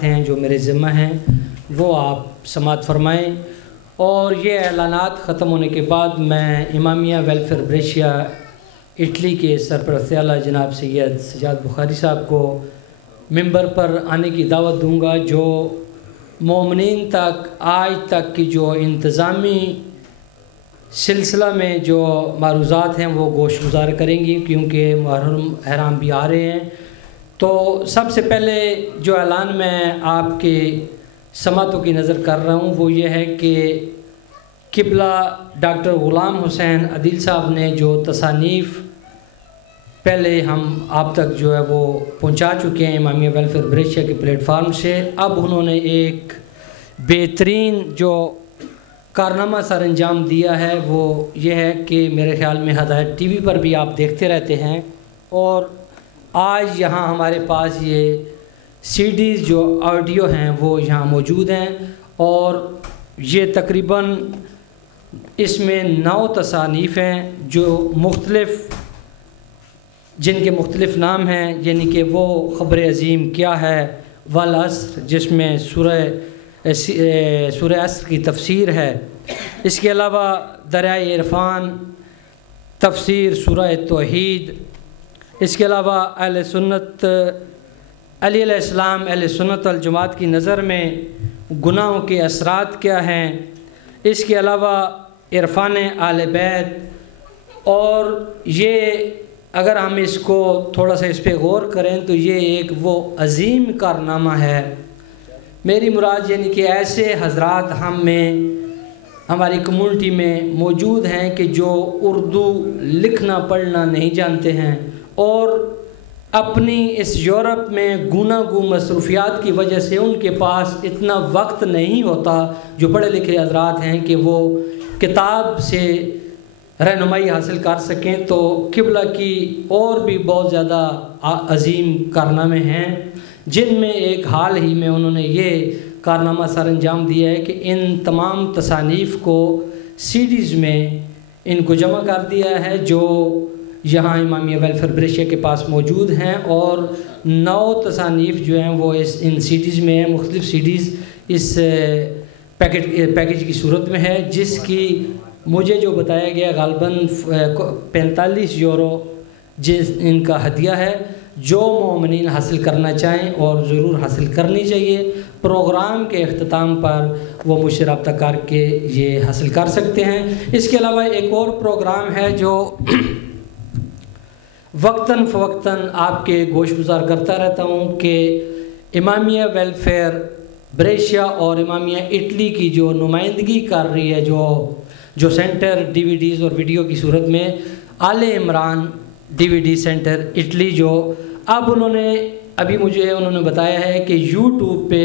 اعلانات ہیں جو میرے ذمہ ہیں وہ آپ سماعت فرمائیں، اور یہ اعلانات ختم ہونے کے بعد میں امامیہ ویلفیئر بریشیا اٹلی کے سرپرست اعلیٰ جناب سید سجاد بخاری صاحب کو ممبر پر آنے کی دعوت دوں گا، جو مومنین تک آج تک کی جو انتظامی سلسلہ میں جو معروضات ہیں وہ گوش گزار کریں گی، کیونکہ محرم احرام بھی آ رہے ہیں۔ تو سب سے پہلے جو اعلان میں آپ کے سماعتوں کی نظر کر رہا ہوں وہ یہ ہے کہ قبلہ ڈاکٹر غلام حسین عدیل صاحب نے جو تصانیف پہلے ہم آپ تک جو ہے وہ پہنچا چکے ہیں امامیہ ویلفیئر بریشیا کے پلیٹ فارم سے، اب انہوں نے ایک بہترین جو کارنامہ سر انجام دیا ہے وہ یہ ہے کہ میرے خیال میں ہدایت ٹی وی پر بھی آپ دیکھتے رہتے ہیں، اور آج یہاں ہمارے پاس یہ سی ڈیز جو آڈیو ہیں وہ یہاں موجود ہیں، اور یہ تقریباً اس میں 9 تصانیف ہیں جو جن کے مختلف نام ہیں، یعنی کہ وہ خبر عظیم کیا ہے والعصر، جس میں سورہ عصر کی تفسیر ہے، اس کے علاوہ دریائے عرفان، تفسیر سورہ توحید، اس کے علاوہ اہل سنت علی علیہ السلام اہل سنت والجماعت کی نظر میں گناہوں کے اثرات کیا ہیں، اس کے علاوہ عرفان آل بیت، اور یہ اگر ہم اس کو تھوڑا سا اس پہ غور کریں تو یہ ایک وہ عظیم کارنامہ ہے۔ میری مراد یعنی کہ ایسے حضرات ہماری کمیونٹی میں موجود ہیں کہ جو اردو لکھنا پڑھنا نہیں جانتے ہیں، اور اپنی اس یورپ میں گوناگوں مصروفیات کی وجہ سے ان کے پاس اتنا وقت نہیں ہوتا جو پڑھے لکھے حضرات ہیں کہ وہ کتاب سے رہنمائی حاصل کر سکیں۔ تو قبلہ کی اور بھی بہت زیادہ عظیم کارنامے ہیں، جن میں ایک حال ہی میں انہوں نے یہ کارنامہ سر انجام دیا ہے کہ ان تمام تصانیف کو سی ڈیز میں ان کو جمع کر دیا ہے جو یہاں امامیہ ویلفیئر بریشیا کے پاس موجود ہیں، اور 9 تصانیف جو ہیں وہ ان سی ڈیز میں ہیں۔ مختلف سی ڈیز اس پیکج کی صورت میں ہے، جس کی مجھے جو بتایا گیا غالباً 45 یورو ان کا ہدیہ ہے، جو مومنین حاصل کرنا چاہیں اور ضرور حاصل کرنی چاہیے۔ پروگرام کے اختتام پر وہ مجھ سے رابطہ کر کے یہ حاصل کر سکتے ہیں۔ اس کے علاوہ ایک اور پروگرام ہے جو وقتاً فوقتاً آپ کے گوش گزار کرتا رہتا ہوں، کہ امامیہ ویلفیئر بریشیا اور امامیہ اٹلی کی جو نمائندگی کر رہی ہے جو سینٹر ڈی وی ڈیز اور ویڈیو کی صورت میں آل عمران ڈی وی ڈی سینٹر اٹلی، جو اب انہوں نے بتایا ہے کہ یوٹیوب پہ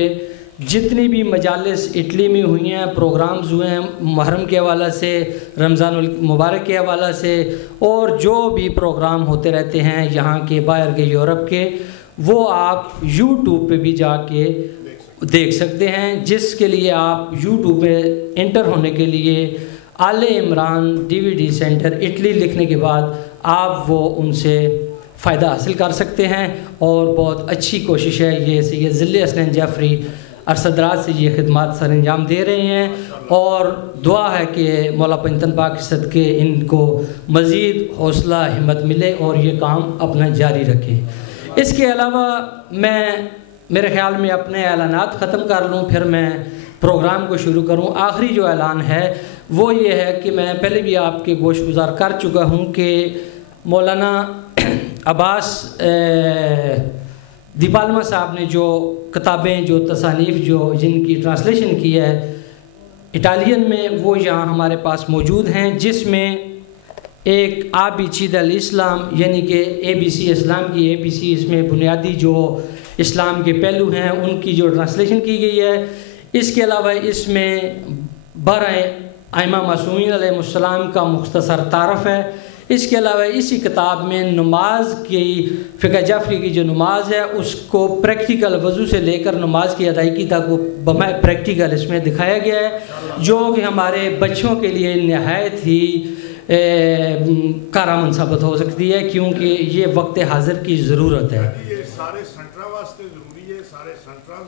جتنی بھی مجالس اٹلی میں ہوئی ہیں، پروگرامز ہوئے ہیں محرم کے حوالہ سے، رمضان المبارک کے حوالہ سے، اور جو بھی پروگرام ہوتے رہتے ہیں یہاں کے باہر کے یورپ کے، وہ آپ یوٹیوب پہ بھی جا کے دیکھ سکتے ہیں، جس کے لیے آپ یوٹیوب پہ انٹر ہونے کے لیے آل عمران ڈی وی ڈی سینٹر اٹلی لکھنے کے بعد آپ وہ ان سے فائدہ حاصل کر سکتے ہیں، اور بہت اچھی کوشش ہے یہ سید ذل حسنین جعفری ارصدرات سے یہ خدمات سر انجام دے رہے ہیں، اور دعا ہے کہ مولا پنجتن پاک کے صدقے ان کو مزید حوصلہ ہمت ملے اور یہ کام اپنا جاری رکھیں۔ اس کے علاوہ میرے خیال میں اپنے اعلانات ختم کر لوں، پھر میں پروگرام کو شروع کروں۔ آخری جو اعلان ہے وہ یہ ہے کہ میں پہلے بھی آپ کے گوش گزار کر چکا ہوں کہ مولانا عباس دیپالما صاحب نے جو کتابیں جو تصانیف جن کی ٹرانسلیشن کی ہے اٹالین میں، وہ یہاں ہمارے پاس موجود ہیں، جس میں ایک ABC الاسلام یعنی کہ ABC اسلام کی ABC، اس میں بنیادی جو اسلام کے پہلو ہیں ان کی جو ٹرانسلیشن کی گئی ہے۔ اس کے علاوہ اس میں 12 ائمہ معصومین علیہ السلام کا مختصر تعارف ہے۔ اس کے علاوہ اسی کتاب میں نماز کی فقہ جعفری کی جو نماز ہے اس کو پریکٹیکل وضو سے لے کر نماز کی ادائیگی تک وہ بمع پریکٹیکل اس میں دکھایا گیا ہے، جو کہ ہمارے بچوں کے لیے نہایت ہی کارآمد ثابت ہو سکتی ہے، کیونکہ یہ وقت حاضر کی ضرورت ہے۔ یہ سارے سنٹرا واسطے ضروری ہے، سارے سنٹرا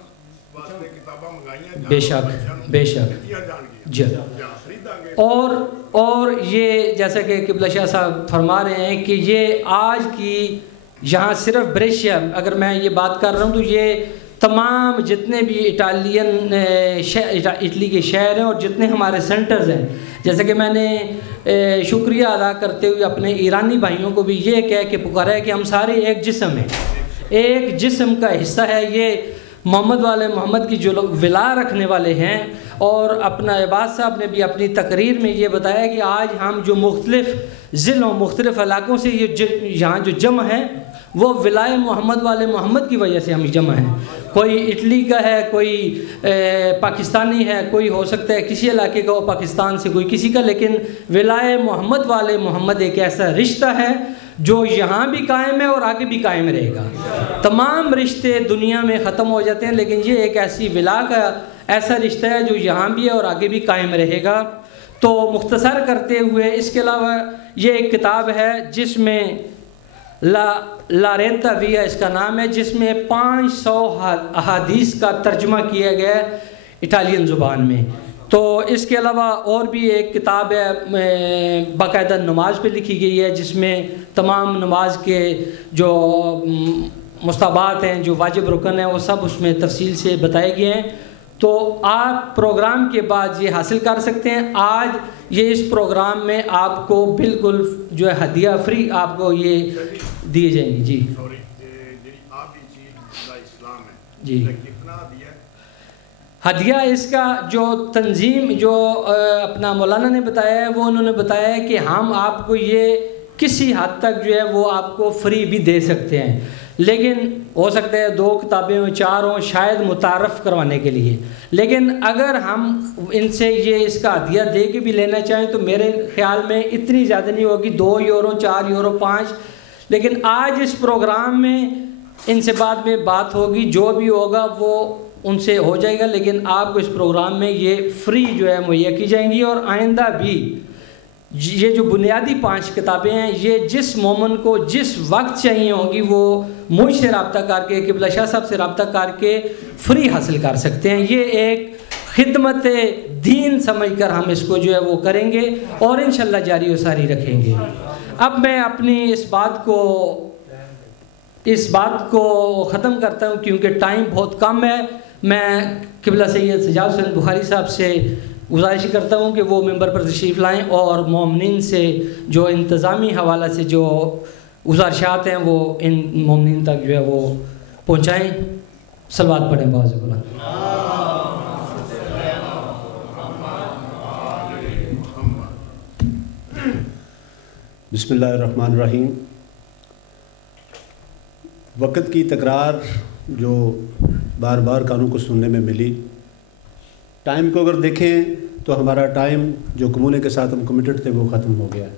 بے شک بے شک جی. اور یہ جیسا کہ قبلہ شاہ صاحب فرما رہے ہیں کہ یہ آج کی یہاں صرف بریشیا اگر میں یہ بات کر رہا ہوں تو یہ تمام جتنے بھی اٹلی کے شہر ہیں اور جتنے ہمارے سینٹرز ہیں، جیسے کہ میں نے شکریہ ادا کرتے ہوئے اپنے ایرانی بھائیوں کو بھی یہ کہہ کے پکارا ہے کہ ہم سارے ایک جسم ہیں، ایک جسم کا حصہ ہے. یہ محمد والے محمد کی جو لوگ ولا رکھنے والے ہیں، اور اپنا عباد صاحب نے بھی اپنی تقریر میں یہ بتایا کہ آج ہم جو مختلف ضلعوں مختلف علاقوں سے یہاں جو جمع ہیں وہ ولائے محمد والے محمد کی وجہ سے ہم جمع ہیں. کوئی اٹلی کا ہے، کوئی پاکستانی ہے، کوئی ہو سکتا ہے کسی علاقے کا ہو پاکستان سے، کوئی کسی کا، لیکن ولائے محمد والے محمد ایک ایسا رشتہ ہے جو یہاں بھی قائم ہے اور آگے بھی قائم رہے گا. تمام رشتے دنیا میں ختم ہو جاتے ہیں لیکن یہ ایک ایسی ولا کا ایسا رشتہ ہے جو یہاں بھی ہے اور آگے بھی قائم رہے گا. تو مختصر کرتے ہوئے اس کے علاوہ یہ ایک کتاب ہے جس میں لا رینتا ویا اس کا نام ہے، جس میں 500 احادیث کا ترجمہ کیا گیا ہے اٹالین زبان میں. تو اس کے علاوہ اور بھی ایک کتاب ہے باقاعدہ نماز پہ لکھی گئی ہے جس میں تمام نماز کے جو مستحبات ہیں، جو واجب رکن ہیں، وہ سب اس میں تفصیل سے بتائے گئے ہیں. تو آپ پروگرام کے بعد یہ حاصل کر سکتے ہیں. آج یہ اس پروگرام میں آپ کو بالکل جو ہے ہدیہ فری آپ کو یہ دیے جائیں گی. جی جی ہدیہ اس کا جو تنظیم جو اپنا مولانا نے بتایا ہے وہ انہوں نے بتایا ہے کہ ہم آپ کو یہ کسی حد تک جو ہے وہ آپ کو فری بھی دے سکتے ہیں، لیکن ہو سکتا ہے 2 کتابیں ہوں 4 ہوں شاید متعارف کروانے کے لیے. لیکن اگر ہم ان سے یہ اس کا ہدیہ دے کے بھی لینا چاہیں تو میرے خیال میں اتنی زیادہ نہیں ہوگی، 2 یورو 4 یورو 5. لیکن آج اس پروگرام میں ان سے بعد میں بات ہوگی، جو بھی ہوگا وہ ان سے ہو جائے گا، لیکن آپ کو اس پروگرام میں یہ فری جو ہے مہیا کی جائیں گی. اور آئندہ بھی یہ جو بنیادی 5 کتابیں ہیں یہ جس مومن کو جس وقت چاہیے ہوں گی وہ مجھ سے رابطہ کر کے قبلہ شاہ صاحب سے رابطہ کر کے فری حاصل کر سکتے ہیں. یہ ایک خدمت دین سمجھ کر ہم اس کو جو ہے وہ کریں گے اور انشاءاللہ جاری و ساری رکھیں گے. اب میں اپنی اس بات کو ختم کرتا ہوں کیونکہ ٹائم بہت کم ہے. میں قبلہ سید سجاد حسین بخاری صاحب سے گزارش کرتا ہوں کہ وہ ممبر پر تشریف لائیں اور مومنین سے جو انتظامی حوالہ سے جو گزارشات ہیں وہ ان مومنین تک جو ہے وہ پہنچائیں. صلوات پڑھیں باز بلند. بسم اللہ الرحمن الرحیم. وقت کی تکرار جو بار بار کانوں کو سننے میں ملی، ٹائم کو اگر دیکھیں تو ہمارا ٹائم جو کمونے کے ساتھ ہم کمیٹڈ تھے وہ ختم ہو گیا ہے،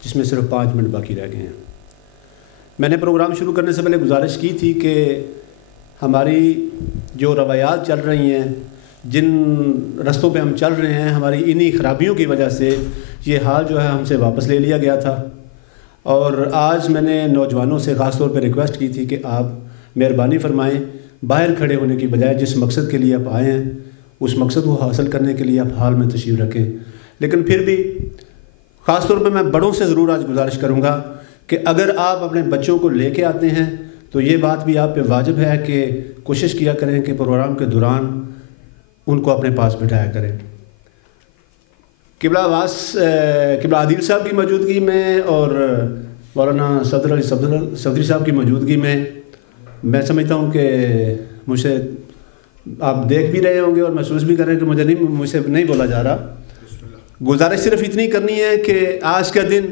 جس میں صرف 5 منٹ باقی رہ گئے ہیں. میں نے پروگرام شروع کرنے سے پہلے گزارش کی تھی کہ ہماری جو روایات چل رہی ہیں، جن رستوں پہ ہم چل رہے ہیں، ہماری انہی خرابیوں کی وجہ سے یہ حال جو ہے ہم سے واپس لے لیا گیا تھا. اور آج میں نے نوجوانوں سے خاص طور پہ ریکویسٹ کی تھی کہ آپ مہربانی فرمائیں، باہر کھڑے ہونے کی بجائے جس مقصد کے لیے آپ آئے ہیں اس مقصد کو حاصل کرنے کے لیے آپ حال میں تشریف رکھیں. لیکن پھر بھی خاص طور پہ میں بڑوں سے ضرور آج گزارش کروں گا کہ اگر آپ اپنے بچوں کو لے کے آتے ہیں تو یہ بات بھی آپ پہ واجب ہے کہ کوشش کیا کریں کہ پروگرام کے دوران ان کو اپنے پاس بٹھایا کریں. قبلہ عادل صاحب کی موجودگی میں اور مولانا صدر علی صدری صاحب کی موجودگی میں سمجھتا ہوں کہ مجھ سے آپ دیکھ بھی رہے ہوں گے اور محسوس بھی کر رہے ہیں کہ مجھ سے نہیں بولا جا رہا. گزارش صرف اتنی کرنی ہے کہ آج کا دن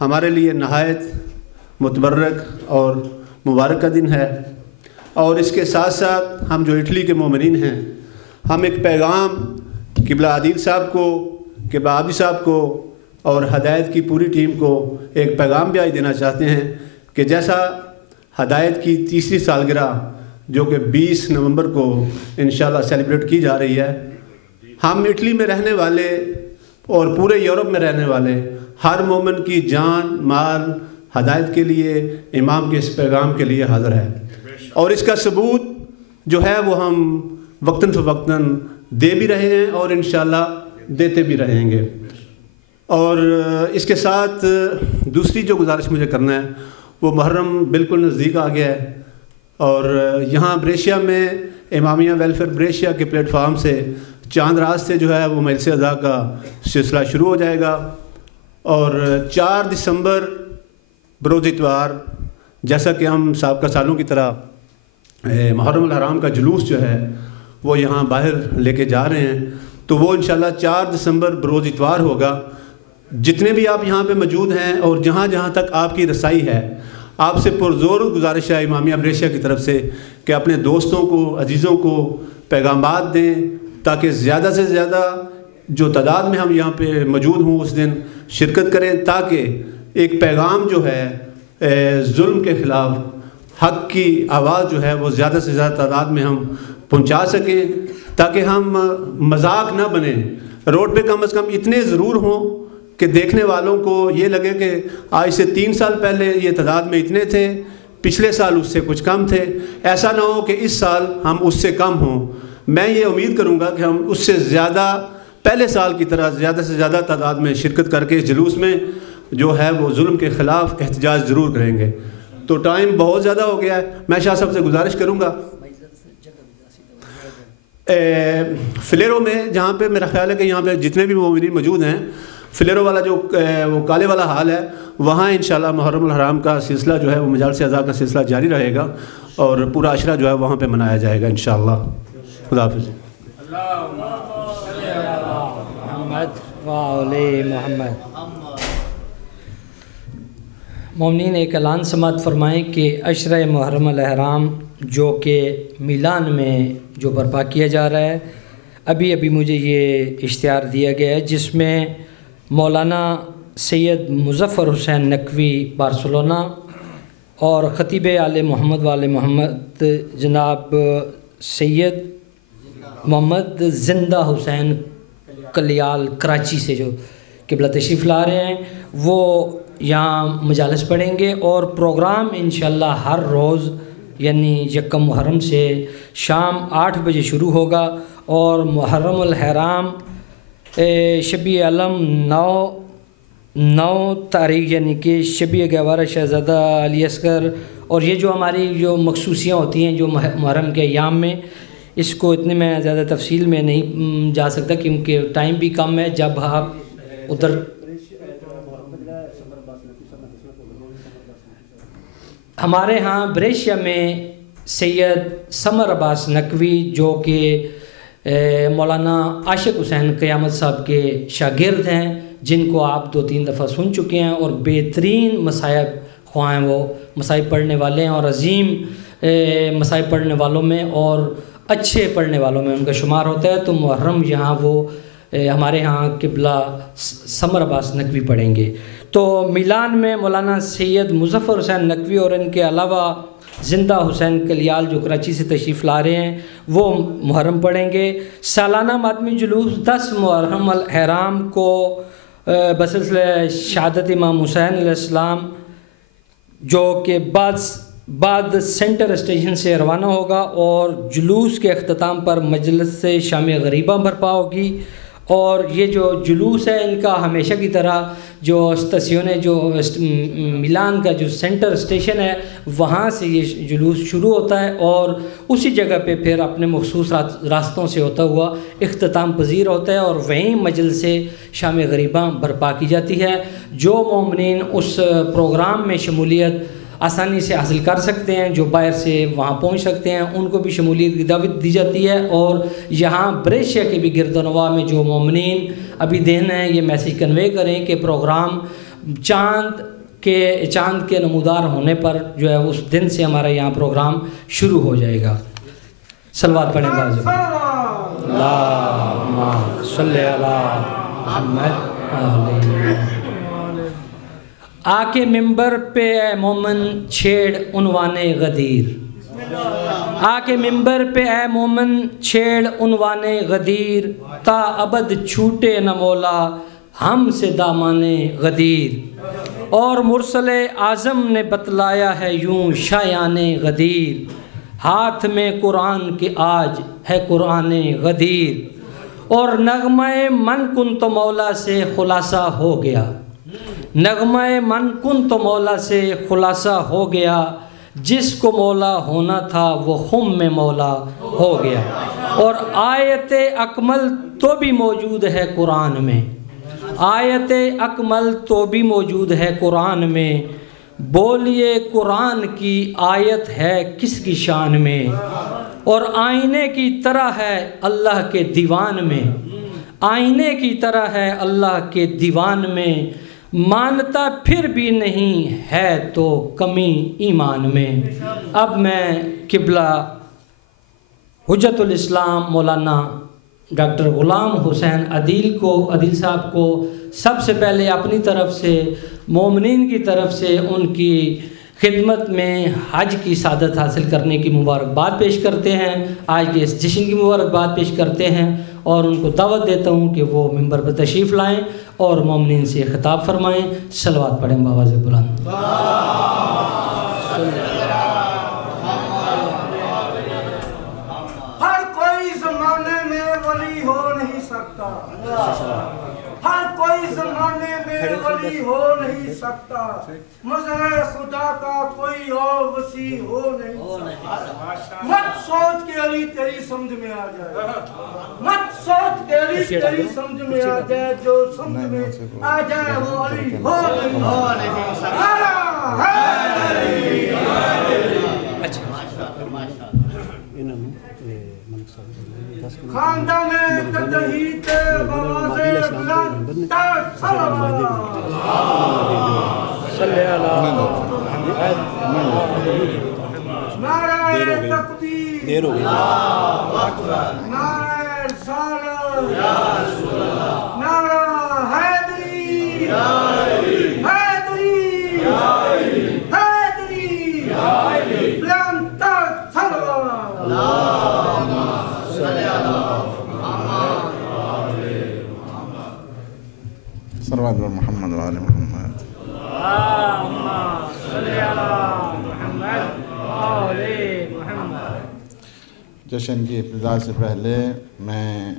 ہمارے لیے نہایت متبرک اور مبارک کا دن ہے، اور اس کے ساتھ ساتھ ہم جو اٹلی کے مومنین ہیں ہم ایک پیغام قبلہ عادل صاحب کو، قبلہ عابد صاحب کو اور ہدایت کی پوری ٹیم کو ایک پیغام بھی آج دینا چاہتے ہیں کہ جیسا ہدایت کی 3ری سالگرہ جو کہ 20 نومبر کو انشاءاللہ سیلیبریٹ کی جا رہی ہے، ہم اٹلی میں رہنے والے اور پورے یورپ میں رہنے والے ہر مومن کی جان مال ہدایت کے لیے امام کے اس پیغام کے لیے حاضر ہے. اور اس کا ثبوت جو ہے وہ ہم وقتاً فوقتاً دے بھی رہے ہیں اور انشاءاللہ دیتے بھی رہیں گے۔ اور اس کے ساتھ دوسری جو گزارش مجھے کرنا ہے وہ محرم بالکل نزدیک آ گیا ہے، اور یہاں بریشیا میں امامیہ ویلفیئر بریشیا کے پلیٹ فارم سے چاند رات سے جو ہے وہ مجلس اذا کا سلسلہ شروع ہو جائے گا، اور 4 دسمبر بروز اتوار جیسا کہ ہم سابقہ سالوں کی طرح محرم الحرام کا جلوس جو ہے وہ یہاں باہر لے کے جا رہے ہیں، تو وہ انشاءاللہ 4 دسمبر بروز اتوار ہوگا۔ جتنے بھی آپ یہاں پہ موجود ہیں اور جہاں جہاں تک آپ کی رسائی ہے، آپ سے پرزور گزارش ہے امامیہ بریشیا کی طرف سے کہ اپنے دوستوں کو، عزیزوں کو پیغامات دیں تاکہ زیادہ سے زیادہ جو تعداد میں ہم یہاں پہ موجود ہوں اس دن شرکت کریں، تاکہ ایک پیغام جو ہے ظلم کے خلاف حق کی آواز جو ہے وہ زیادہ سے زیادہ تعداد میں ہم پہنچا سکیں، تاکہ ہم مذاق نہ بنیں، روڈ پہ کم از کم اتنے ضرور ہوں کہ دیکھنے والوں کو یہ لگے کہ آج سے 3 سال پہلے یہ تعداد میں اتنے تھے، پچھلے سال اس سے کچھ کم تھے، ایسا نہ ہو کہ اس سال ہم اس سے کم ہوں۔ میں یہ امید کروں گا کہ ہم اس سے زیادہ پہلے سال کی طرح زیادہ سے زیادہ تعداد میں شرکت کر کے اس جلوس میں جو ہے وہ ظلم کے خلاف احتجاج ضرور کریں گے۔ تو ٹائم بہت زیادہ ہو گیا ہے، میں شاہ صاحب سے گزارش کروں گا فلیرو میں، جہاں پہ میرا خیال ہے کہ یہاں پہ جتنے بھی مومنین موجود ہیں، فلیرو والا جو وہ کالے والا حال ہے، وہاں انشاءاللہ محرم الحرام کا سلسلہ جو ہے وہ مجالس اذا کا سلسلہ جاری رہے گا، اور پورا عشرہ جو ہے وہاں پہ منایا جائے گا انشاءاللہ۔ خدا حافظ۔ محمد وعلی محمد۔ مومنین ایک اعلان سماعت فرمائیں کہ عشرہ محرم الحرام جو کہ میلان میں جو برپا کیا جا رہا ہے، ابھی مجھے یہ اشتہار دیا گیا ہے، جس میں مولانا سید مظفر حسین نقوی بارسلونا اور خطیب آل محمد وآل محمد جناب سید محمد زندہ حسین کلیال کراچی سے جو قبلہ تشریف لا رہے ہیں، وہ یہاں مجالس پڑھیں گے، اور پروگرام انشاءاللہ ہر روز یعنی یکم محرم سے شام 8 بجے شروع ہوگا، اور محرم الحرام شبی علم 9 تاریخ یعنی کہ شبی گہوارہ شہزادہ علی اصغر، اور یہ جو ہماری جو مخصوصیاں ہوتی ہیں جو محرم کے ایام میں، اس کو اتنے میں زیادہ تفصیل میں نہیں جا سکتا کیونکہ ٹائم بھی کم ہے۔ جب آپ ادھر ہمارے ہاں بریشیا میں سید سمر عباس نقوی جو کہ مولانا عاشق حسین قیامت صاحب کے شاگرد ہیں، جن کو آپ 2-3 دفعہ سن چکے ہیں، اور بہترین مصائب خواہ ہیں، وہ مصائب پڑھنے والے ہیں، اور عظیم مصائب پڑھنے والوں میں اور اچھے پڑھنے والوں میں ان کا شمار ہوتا ہے۔ تو محرم یہاں وہ ہمارے ہاں قبلہ سمر عباس نقوی پڑھیں گے۔ تو میلان میں مولانا سید مظفر حسین نقوی اور ان کے علاوہ زندہ حسین کلیال جو کراچی سے تشریف لا رہے ہیں، وہ محرم پڑھیں گے۔ سالانہ ماتمی جلوس 10 محرم الحرام کو بسلسلہ شہادت امام حسین علیہ السلام جو کہ بعد سینٹر اسٹیشن سے روانہ ہوگا، اور جلوس کے اختتام پر مجلس سے شام غریبہ برپا ہوگی۔ اور یہ جو جلوس ہے ان کا ہمیشہ کی طرح جو اسٹیشن جو میلان کا جو سینٹر اسٹیشن ہے وہاں سے یہ جلوس شروع ہوتا ہے، اور اسی جگہ پہ پھر اپنے مخصوص راستوں سے ہوتا ہوا اختتام پذیر ہوتا ہے، اور وہیں مجلس سے شام غریبہ برپا کی جاتی ہے۔ جو مومنین اس پروگرام میں شمولیت آسانی سے حاصل کر سکتے ہیں، جو باہر سے وہاں پہنچ سکتے ہیں، ان کو بھی شمولیت کی دعوت دی جاتی ہے۔ اور یہاں بریشیا کے بھی گرد و نواح میں جو مومنین ابھی دن ہیں، یہ میسیج کنوے کریں کہ پروگرام چاند کے نمودار ہونے پر جو ہے اس دن سے ہمارا یہاں پروگرام شروع ہو جائے گا۔ صلوات پڑھیں بازو اللہم صلی علی محمد۔ آکے ممبر پہ اے مومن چھیڑ عنوان غدیر، آکے ممبر پہ اے مومن چھیڑ عنوان غدیر، تا ابد چھوٹے نہ مولا ہم سے دامان غدیر۔ اور مرسل اعظم نے بتلایا ہے یوں شایان غدیر، ہاتھ میں قرآن کے آج ہے قرآن غدیر، اور نغمہ من کن تو مولا سے خلاصہ ہو گیا، نغمہ من کن تو مولا سے خلاصہ ہو گیا، جس کو مولا ہونا تھا وہ خم میں مولا ہو گیا۔ اور آیت اکمل تو بھی موجود ہے قرآن میں، آیت اکمل تو بھی موجود ہے قرآن میں، بولیے قرآن کی آیت ہے کس کی شان میں، اور آئینے کی طرح ہے اللہ کے دیوان میں، آئینے کی طرح ہے اللہ کے دیوان میں، مانتا پھر بھی نہیں ہے تو کمی ایمان میں۔ اب میں قبلہ حجت الاسلام مولانا ڈاکٹر غلام حسین عدیل صاحب کو سب سے پہلے اپنی طرف سے، مومنین کی طرف سے ان کی خدمت میں حج کی سعادت حاصل کرنے کی مبارکباد پیش کرتے ہیں، آج کے اس جشن کی مبارکباد پیش کرتے ہیں، اور ان کو دعوت دیتا ہوں کہ وہ منبر پر تشریف لائیں اور مومنین سے خطاب فرمائیں۔ صلوات پڑھیں بآواز بلند۔ ہر کوئی زمانے میں ولی ہو نہیں سکتا، ہر کوئی زمانے میں ولی ہو نہیں سکتا، مظہر خدا کا کوئی اور وسیع ہو نہیں سکتا۔ مت سوچ کے علی تیری سمجھ میں آ جائے، مت سوچ کے علی تیری سمجھ میں آ جائے، جو سمجھ میں آ جائے وہ علی ہو نہیں سکتا۔ خاندان تطہیر بآواز بلند صلی اللہ نعرہ تکبیر، دیر ہو گئی، نعرہ رسالت، نعرہ حیدری، حیدری، حیدری، بلند تر صلی اللہ۔ صلوات بر محمد وآل محمد۔ جشن کی ابتدا سے پہلے میں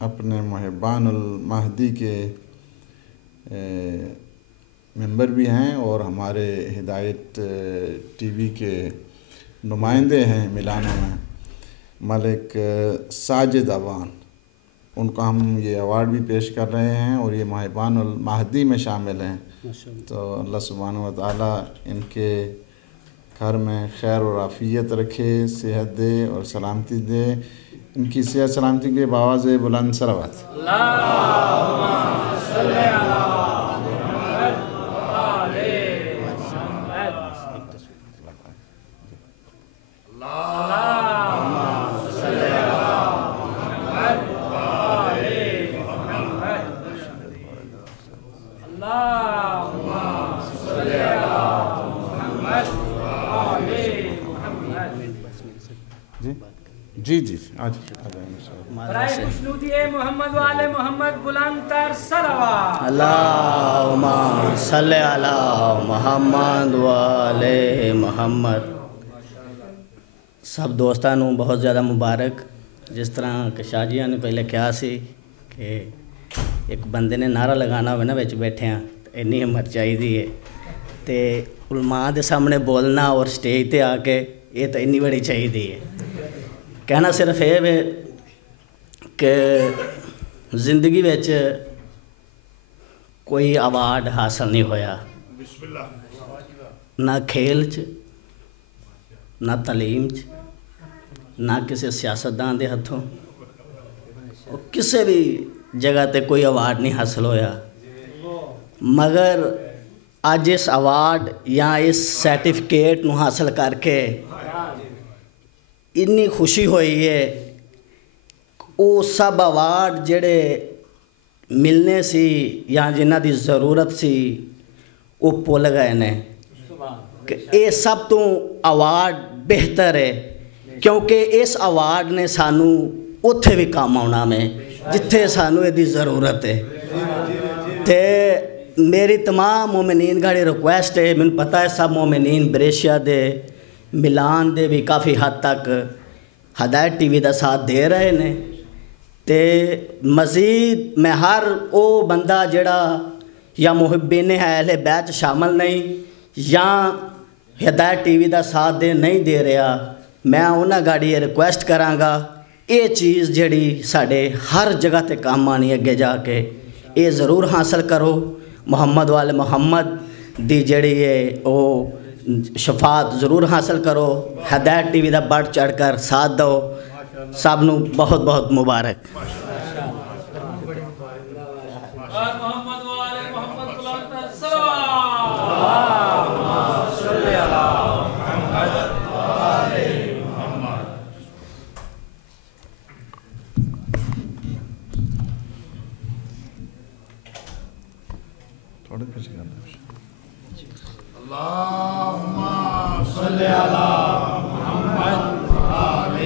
اپنے محبان المہدی کے ممبر بھی ہیں اور ہمارے ہدایت ٹی وی کے نمائندے ہیں ملانوں میں، ملک ساجد اوان، ان کو ہم یہ ایوارڈ بھی پیش کر رہے ہیں اور یہ محبان المہدی میں شامل ہیں۔ تو اللہ سبحانہ و تعالیٰ ان کے گھر میں خیر و عافیت رکھے، صحت دے اور سلامتی دے۔ ان کی صحت سلامتی کے بآواز بلند صلوات۔ جی جی آج برائے خوشنودی محمد و آل محمد بلند تر صلوات۔ اللہم صلی علی محمد و آل محمد۔ سب دوستانوں بہت زیادہ مبارک، جس طرح کہ شاہ جیاں نے پہلے کیا سی کہ ایک بندے نے نعرہ لگانا ہوئے نا وچ بیٹھے ہیں، اینی ہمت چاہیے تے علماء دے سامنے بولنا اور سٹیج تے آ کے یہ تو اینی بڑی چاہیے۔ کہنا صرف یہ ہے کہ زندگی وچ کوئی ایوارڈ حاصل نہیں ہویا، نہ کھیل چ، نہ تعلیم چ، نہ کسی سیاستدان دے ہتھوں، کسی بھی جگہ تے کوئی ایوارڈ نہیں حاصل ہویا، مگر اج اس ایوارڈ یا اس سرٹیفکیٹ نو حاصل کر کے اتنی خوشی ہوئی ہے۔ وہ سب ایوارڈ جڑے ملنے سی یا جنہ دی ضرورت سی وہ بھول گئے نے کہ یہ سب تو ایوارڈ بہتر ہے، کیونکہ اس ایوارڈ نے سانو اتھے بھی کام آنا میں جتھے سانو یہ دی ضرورت ہے۔ تے میری تمام مومنین گاڑی ریکویسٹ ہے، میں پتہ ہے سب مومنین بریشیا دے ملان دے بھی کافی حد تک ہدایت ٹی وی دا ساتھ دے رہے نے تے مزید میں ہر او بندہ جڑا یا محبین اہل بیت شامل نہیں یا ہدایت ٹی وی دا ساتھ نہیں دے رہا، میں انہاں گاڑی ریکویسٹ کراں گا یہ چیز جڑی ساڈے ہر جگہ تے کام آنی اگے جا کے یہ ضرور حاصل کرو۔ محمد وال محمد دی جڑی ہے او شفاعت ضرور حاصل کرو، ہدایت ٹی وی دا بڑھ چڑھ کر ساتھ دو۔ سب نو بہت بہت مبارک۔ اللہم صلی علی محمد آل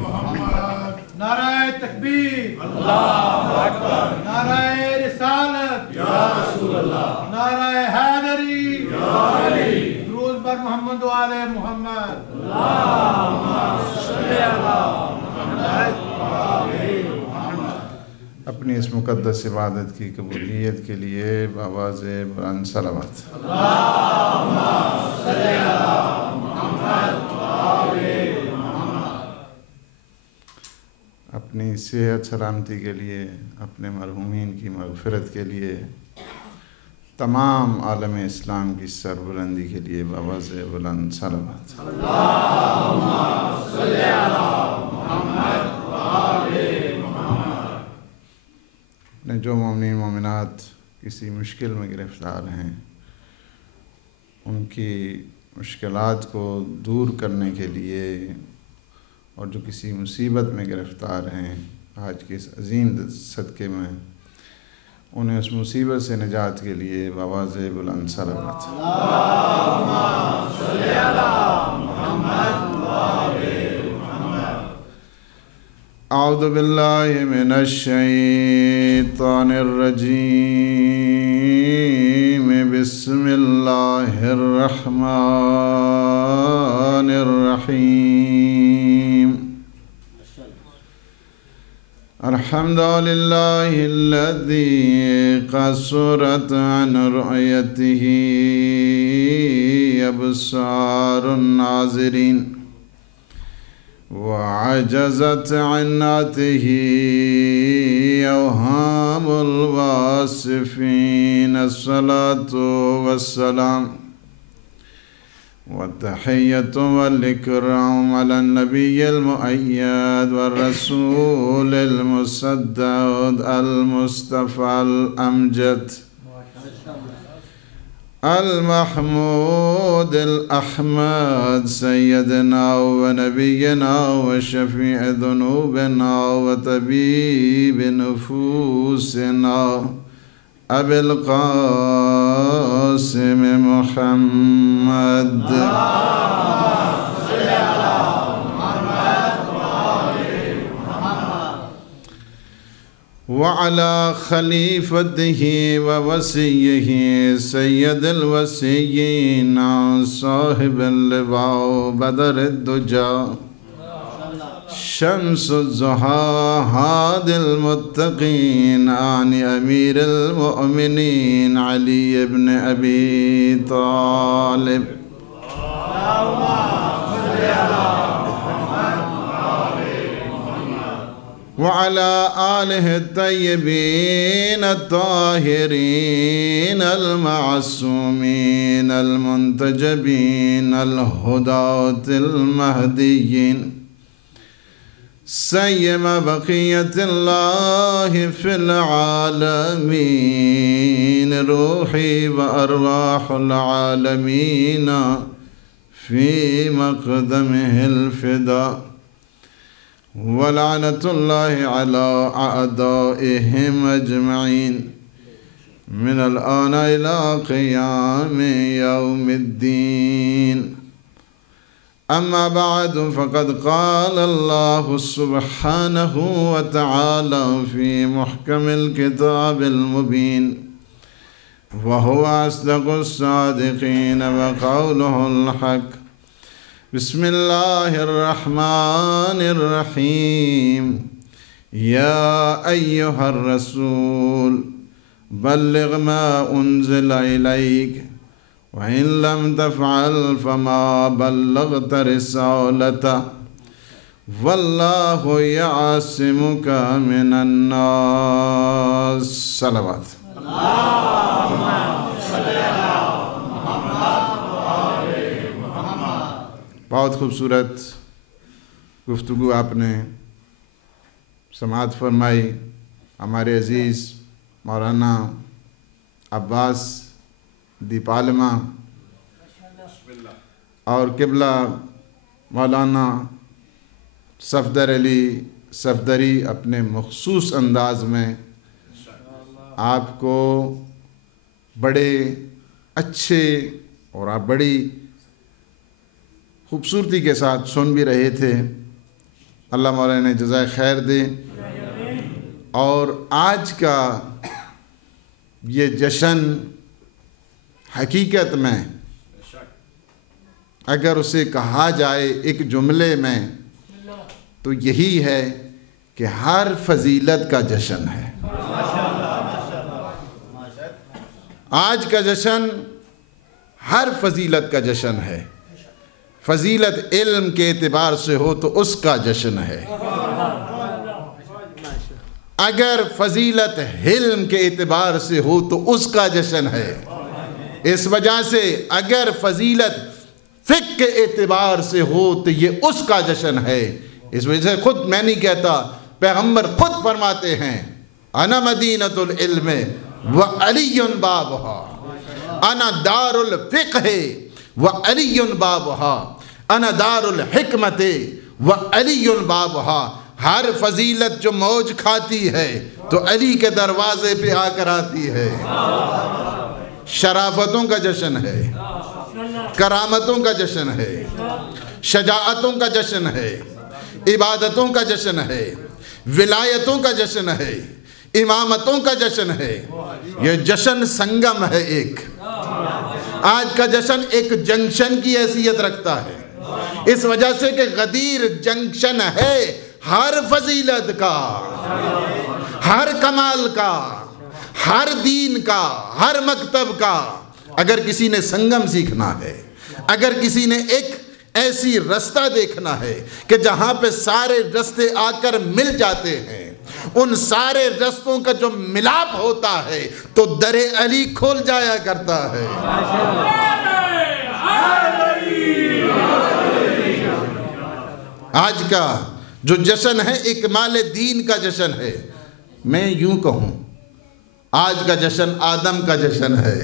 محمد۔ نعرہ تکبیر، اللہ اکبر، نعرہ رسالت، یا رسول اللہ، نعرہ حیدری، یا علی، درود بر محمد و آل محمد۔ اللہم صلی علی محمد آل محمد۔ اپنی اس مقدس عبادت کی قبولیت کے لیے بآواز بلند صلوات۔ اللہم صلی علی محمد آل محمد۔ اپنی صحت سلامتی کے لیے، اپنے مرحومین کی مغفرت کے لیے، تمام عالم اسلام کی سربلندی کے لیے بآواز بلند صلوات۔ اللہم صلی علی محمد آل محمد۔ نے جو مومنین مومنات کسی مشکل میں گرفتار ہیں ان کی مشکلات کو دور کرنے کے لیے، اور جو کسی مصیبت میں گرفتار ہیں آج کے اس عظیم صدقے میں، انہیں اس مصیبت سے نجات کے لیے بآواز بلند صلوات۔ اللہم صلی علی محمد آل محمد۔ اعوذ باللہ من الشیطان الرجیم، بسم اللہ الرحمن الرحیم۔ الحمد للہ الذی قصرت عن رؤیتہ ابصار الناظرین وعجزت عن نعته اوہام الواصفین۔ الصلاة والسلام والتحیۃ والاکرام علی النبی المؤید والرسول المصدق المصطفى الامجد المحمود الأحمد سيدنا ونبينا وشفيع ذنوبنا وطبيب نفوسنا أبي القاسم محمد وعلى خليفته ووصيه سيد الوصيين صاحب اللواء بدر الدجى شمس الضحى هادي المتقين عن أمير المؤمنين علي بن أبي طالب وعلى آله الطيبين الطاهرين المعصومين المنتجبين الهداة المهديين سيما بقية الله في العالمين روحي وأرواح العالمين في مقدمه الفداء ولعنة الله على أعدائهم أجمعين من الآن إلى قيام يوم الدين. أما بعد فقد قال الله سبحانه وتعالى في محكم الكتاب المبين وهو أصدق الصادقين وقوله الحق بسم اللہ الرحمن الرحیم یا ایہا الرسول بلغ ما انزل الیک وَإِن لَمْ تَفْعَلْ فَمَا بَلَّغْتَ رِسَالَتَهُ وَاللَّهُ يَعْصِمُكَ مِنَ النَّاسِ صلوات بہت خوبصورت گفتگو آپ نے سماعت فرمائی ہمارے عزیز مولانا عباس دی پالما اور قبلہ مولانا صفدر علی صفدری اپنے مخصوص انداز میں آپ کو بڑے اچھے اور آپ بڑی خوبصورتی کے ساتھ سن بھی رہے تھے. اللہ مولا نے جزائے خیر دے. اور آج کا یہ جشن حقیقت میں اگر اسے کہا جائے ایک جملے میں تو یہی ہے کہ ہر فضیلت کا جشن ہے. آج کا جشن ہر فضیلت کا جشن ہے. فضیلت علم کے اعتبار سے ہو تو اس کا جشن ہے. اگر فضیلت علم کے اعتبار سے ہو تو اس کا جشن ہے. اس وجہ سے اگر فضیلت فقہ کے اعتبار سے ہو تو یہ اس کا جشن ہے. اس وجہ سے خود میں نہیں کہتا، پیغمبر خود فرماتے ہیں انا مدینۃ العلم وعلی بابہا، انا دار الفقہ وعلی بابہا، انا دار الحکمت وعلی بابہا. ہر فضیلت جو موج کھاتی ہے تو علی کے دروازے پہ آ کر آتی ہے. شرافتوں کا جشن ہے، کرامتوں کا جشن ہے، شجاعتوں کا جشن ہے، عبادتوں کا جشن ہے، ولایتوں کا جشن ہے، امامتوں کا جشن ہے. یہ جشن سنگم ہے. ایک آج کا جشن ایک جنکشن کی حیثیت رکھتا ہے، اس وجہ سے کہ غدیر جنکشن ہے ہر فضیلت کا، ہر کمال کا، ہر دین کا، ہر مکتب کا. اگر کسی نے سنگم سیکھنا ہے، اگر کسی نے ایک ایسی رستہ دیکھنا ہے کہ جہاں پہ سارے رستے آ کر مل جاتے ہیں، ان سارے رستوں کا جو ملاپ ہوتا ہے تو در علی کھول جایا کرتا ہے. آج کا جو جشن ہے اکمال دین کا جشن ہے. میں یوں کہوں آج کا جشن آدم کا جشن ہے،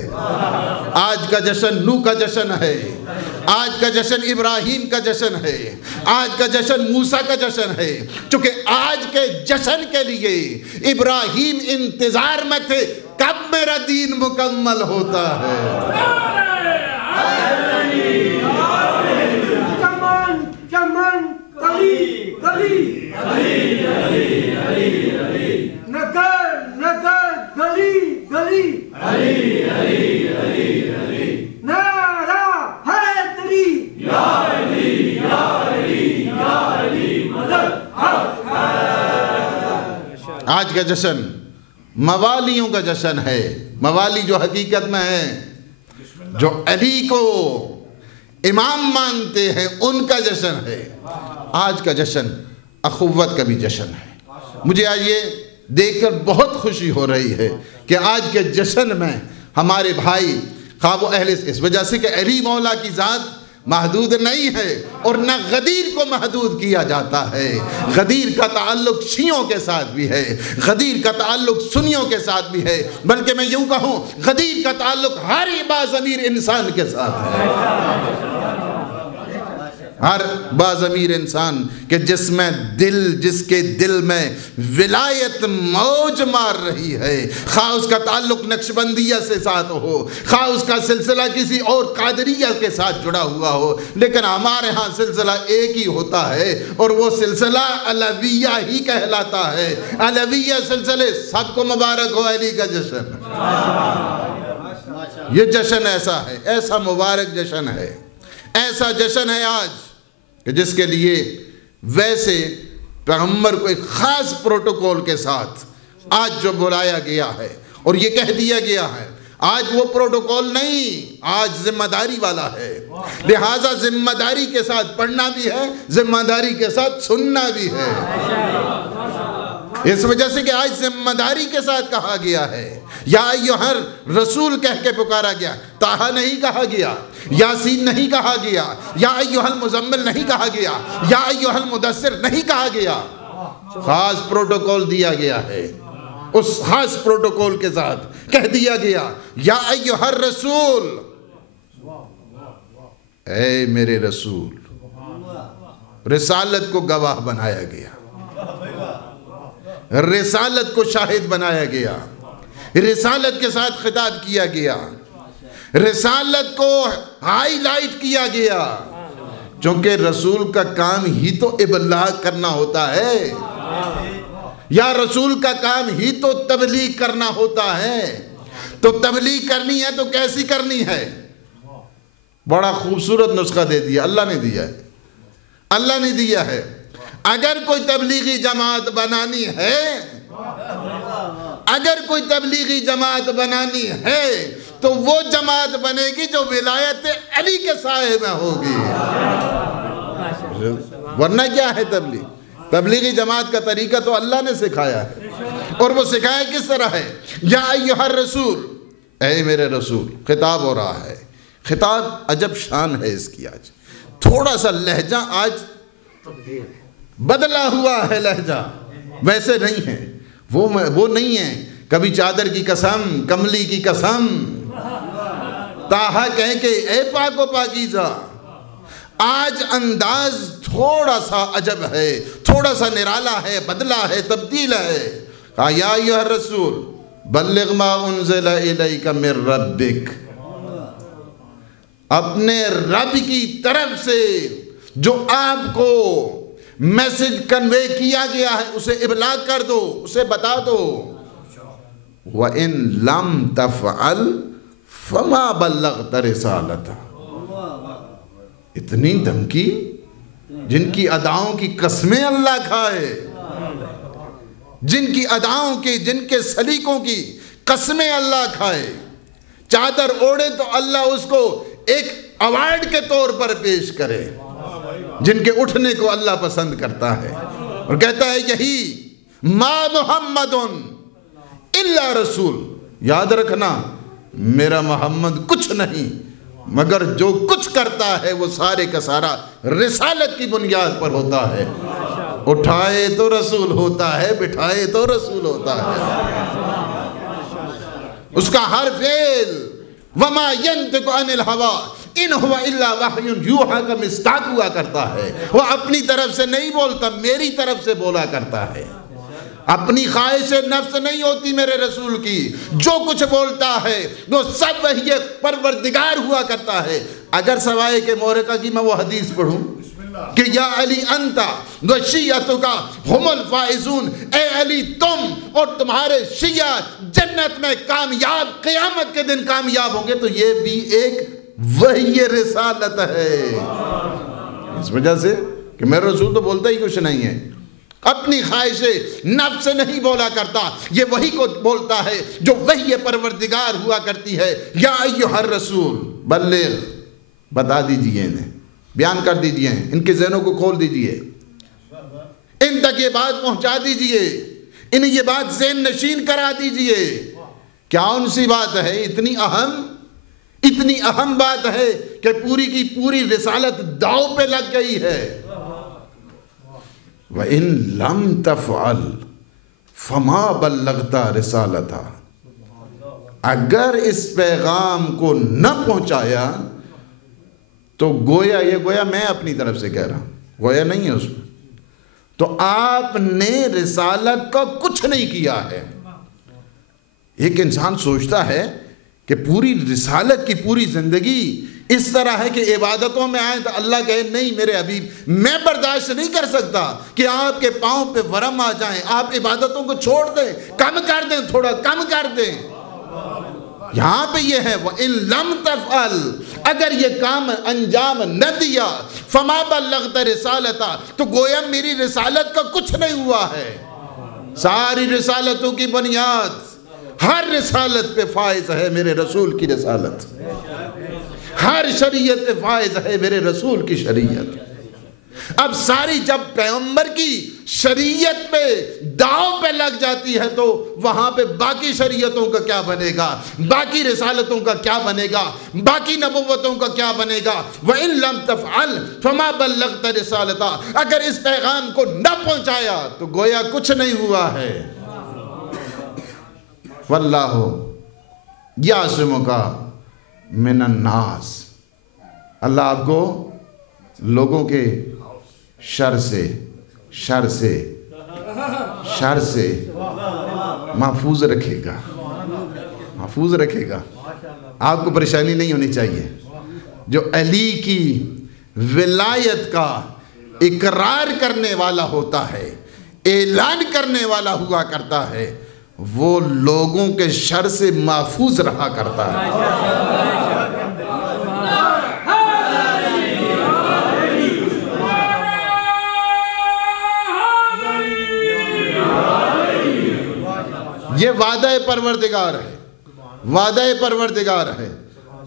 آج کا جشن نوح کا جشن ہے، آج کا جشن ابراہیم کا جشن ہے، آج کا جشن موسیٰ کا جشن ہے. چونکہ آج کے جشن کے لیے ابراہیم انتظار میں تھے کب میرا دین مکمل ہوتا ہے. چمن کلی کلی نگر نگر گلی گلی نعرہ حیدری یا علی یا علی یا علی مدد. آج کا جشن موالیوں کا جشن ہے. موالی جو حقیقت میں ہیں، جو علی کو امام مانتے ہیں، ان کا جشن ہے. آج کا جشن اخوت کا بھی جشن ہے. مجھے آج یہ دیکھ کر بہت خوشی ہو رہی ہے کہ آج کے جشن میں ہمارے بھائی خواب و اہل، اس وجہ سے کہ علی مولا کی ذات محدود نہیں ہے اور نہ غدیر کو محدود کیا جاتا ہے. غدیر کا تعلق شیعوں کے ساتھ بھی ہے، غدیر کا تعلق سنیوں کے ساتھ بھی ہے، بلکہ میں یوں کہوں غدیر کا تعلق ہر باضمیر انسان کے ساتھ ہے. ہر باضمیر انسان کہ جس کے دل میں ولایت موج مار رہی ہے، خواہ اس کا تعلق نقشبندیہ سے ساتھ ہو، خواہ اس کا سلسلہ کسی اور قادریہ کے ساتھ جڑا ہوا ہو، لیکن ہمارے ہاں سلسلہ ایک ہی ہوتا ہے اور وہ سلسلہ علویہ ہی کہلاتا ہے. علویہ سلسلے سب کو مبارک ہو. علی کا جشن، یہ جشن ایسا ہے، ایسا مبارک جشن ہے، ایسا جشن ہے آج کہ جس کے لیے ویسے پیغمبر کو ایک خاص پروٹوکول کے ساتھ آج جو بلایا گیا ہے اور یہ کہہ دیا گیا ہے، آج وہ پروٹوکول نہیں، آج ذمہ داری والا ہے، لہٰذا ذمہ داری کے ساتھ پڑھنا بھی ہے، ذمہ داری کے ساتھ سننا بھی ہے۔ اس وجہ سے کہ آج ذمہ داری کے ساتھ کہا گیا ہے، یا ایھا رسول کہہ کے پکارا گیا، طٰہٰ نہیں کہا گیا، یاسین نہیں کہا گیا، یا ایھا المزمل نہیں کہا گیا، یا ایھا المدثر نہیں کہا گیا، خاص پروٹوکول دیا گیا ہے۔ اس خاص پروٹوکول کے ساتھ کہہ دیا گیا، یا ایھا الرسول، اے میرے رسول۔ رسالت کو گواہ بنایا گیا، رسالت کو شاہد بنایا گیا، رسالت کے ساتھ خطاب کیا گیا، رسالت کو ہائی لائٹ کیا گیا، چونکہ رسول کا کام ہی تو ابلاغ کرنا ہوتا ہے، یا رسول کا کام ہی تو تبلیغ کرنا ہوتا ہے۔ تو تبلیغ کرنی ہے تو کیسی کرنی ہے؟ بڑا خوبصورت نسخہ دے دیا، اللہ نے دیا ہے، اللہ نے دیا ہے۔ اگر کوئی تبلیغی جماعت بنانی ہے، اگر کوئی تبلیغی جماعت بنانی ہے تو وہ جماعت بنے گی جو ولایت علی کے سائے میں ہوگی، ورنہ کیا ہے تبلیغ؟ تبلیغی جماعت کا طریقہ تو اللہ نے سکھایا ہے، اور وہ سکھایا کس طرح ہے؟ یا ایھا الرسول، اے میرے رسول، خطاب ہو رہا ہے۔ خطاب عجب شان ہے اس کی، آج تھوڑا سا لہجہ آج بدلا ہوا ہے، لہجہ ویسے نہیں ہے، وہ نہیں ہے کبھی چادر کی قسم، کملی کی قسم، طٰہٰ کہیں کہ اے پاک و پاکیزہ۔ آج انداز تھوڑا سا عجب ہے، تھوڑا سا نرالا ہے، بدلا ہے، تبدیل ہے۔ کہا یا ایھا الرسول بلغ ما انزل الیک من ربک، اپنے رب کی طرف سے جو آپ کو میسج کنوے کیا گیا ہے اسے ابلاغ کر دو، اسے بتا دو۔ وَإِن لَمْ تَفْعَلْ فَمَا بَلَّغْتَ رِسَالَتَهُ۔ اتنی دھمکی، جن کی اداؤں کی قسمیں اللہ کھائے، جن کی اداؤں کی، جن کے سلیقوں کی قسمیں اللہ کھائے، چادر اوڑے تو اللہ اس کو ایک ایوارڈ کے طور پر پیش کرے، جن کے اٹھنے کو اللہ پسند کرتا ہے، اور کہتا ہے یہی ما محمد الا رسول، یاد رکھنا میرا محمد کچھ نہیں مگر جو کچھ کرتا ہے وہ سارے کا سارا رسالت کی بنیاد پر ہوتا ہے۔ اٹھائے تو رسول ہوتا ہے، بٹھائے تو رسول ہوتا ہے، اس کا ہر فعل وما ينطق عن الهوى ان هو الا وحی یوحی کا مصداق ہوا کرتا ہے۔ وہ اپنی طرف سے نہیں بولتا، میری طرف سے بولا کرتا ہے، اپنی خواہش نفس نہیں ہوتی میرے رسول کی، جو کچھ بولتا ہے وہ سب وحی پروردگار ہوا کرتا ہے۔ اگر سوائے کہ مورکہ کی میں وہ حدیث پڑھوں کہ یا علی انتا وشیعتک ہم الفائزون، اے علی تم اور تمہارے شیعہ جنت میں کامیاب، قیامت کے دن کامیاب ہوں گے، تو یہ بھی ایک وحی رسالت ہے۔ اس وجہ سے کہ میرا رسول تو بولتا ہی کچھ نہیں ہے، اپنی خواہش نفس سے نہیں بولا کرتا، یہ وہی کو بولتا ہے جو وحی پروردگار ہوا کرتی ہے۔ یا ایھا الرسول بلغ، بتا دیجئے انہیں، بیان کر دیجئے، ان کے ذہنوں کو کھول دیجئے، ان تک یہ بات پہنچا دیجئے، انہیں یہ بات ذہن نشین کرا دیجئے۔ کیا ان سی بات ہے اتنی اہم بات ہے کہ پوری کی پوری رسالت داؤ پہ لگ گئی ہے۔ وَإِن لَمْ تَفْعَلْ فَمَا بَلَّغْتَ رِسَالَتَهُ، اگر اس پیغام کو نہ پہنچایا تو گویا میں اپنی طرف سے کہہ رہا ہوں، گویا نہیں ہے اس میں، تو آپ نے رسالت کا کچھ نہیں کیا ہے۔ ایک انسان سوچتا ہے کہ پوری رسالت کی پوری زندگی اس طرح ہے کہ عبادتوں میں آئیں تو اللہ کہے نہیں میرے حبیب، میں برداشت نہیں کر سکتا کہ آپ کے پاؤں پہ ورم آ جائیں، آپ عبادتوں کو چھوڑ دیں، کم کر دیں، تھوڑا کم کر دیں۔ یہاں پہ یہ ہے وَإِن لَمْ تَفْعَلْ، اگر یہ کام انجام نہ دیا فَمَا بَلَّغْتَ رِسَالَتَا، تو گویا میری رسالت کا کچھ نہیں ہوا ہے۔ ساری رسالتوں کی بنیاد، ہر رسالت پہ فائز ہے میرے رسول کی رسالت، ہر شریعت پہ فائز ہے میرے رسول کی شریعت۔ اب ساری جب پیغمبر کی شریعت پہ داؤ پہ لگ جاتی ہے تو وہاں پہ باقی شریعتوں کا کیا بنے گا، باقی رسالتوں کا کیا بنے گا، باقی نبوتوں کا کیا بنے گا۔ وَإِن لَمْ تَفْعَلْ فَمَا بَلَّغْتَ رِسَالَتَا، اگر اس پیغام کو نہ پہنچایا تو گویا کچھ نہیں ہوا ہے۔ وَاللَّهُ يَعْصِمُكَ مِنَ النَّاسِ، اللہ آپ کو لوگوں کے شر سے محفوظ رکھے گا، محفوظ رکھے گا۔ آپ کو پریشانی نہیں ہونی چاہیے۔ جو علی کی ولایت کا اقرار کرنے والا ہوتا ہے، اعلان کرنے والا ہوا کرتا ہے، وہ لوگوں کے شر سے محفوظ رہا کرتا ہے۔ یہ وعدہ پروردگار ہے، وعدہ پروردگار ہے۔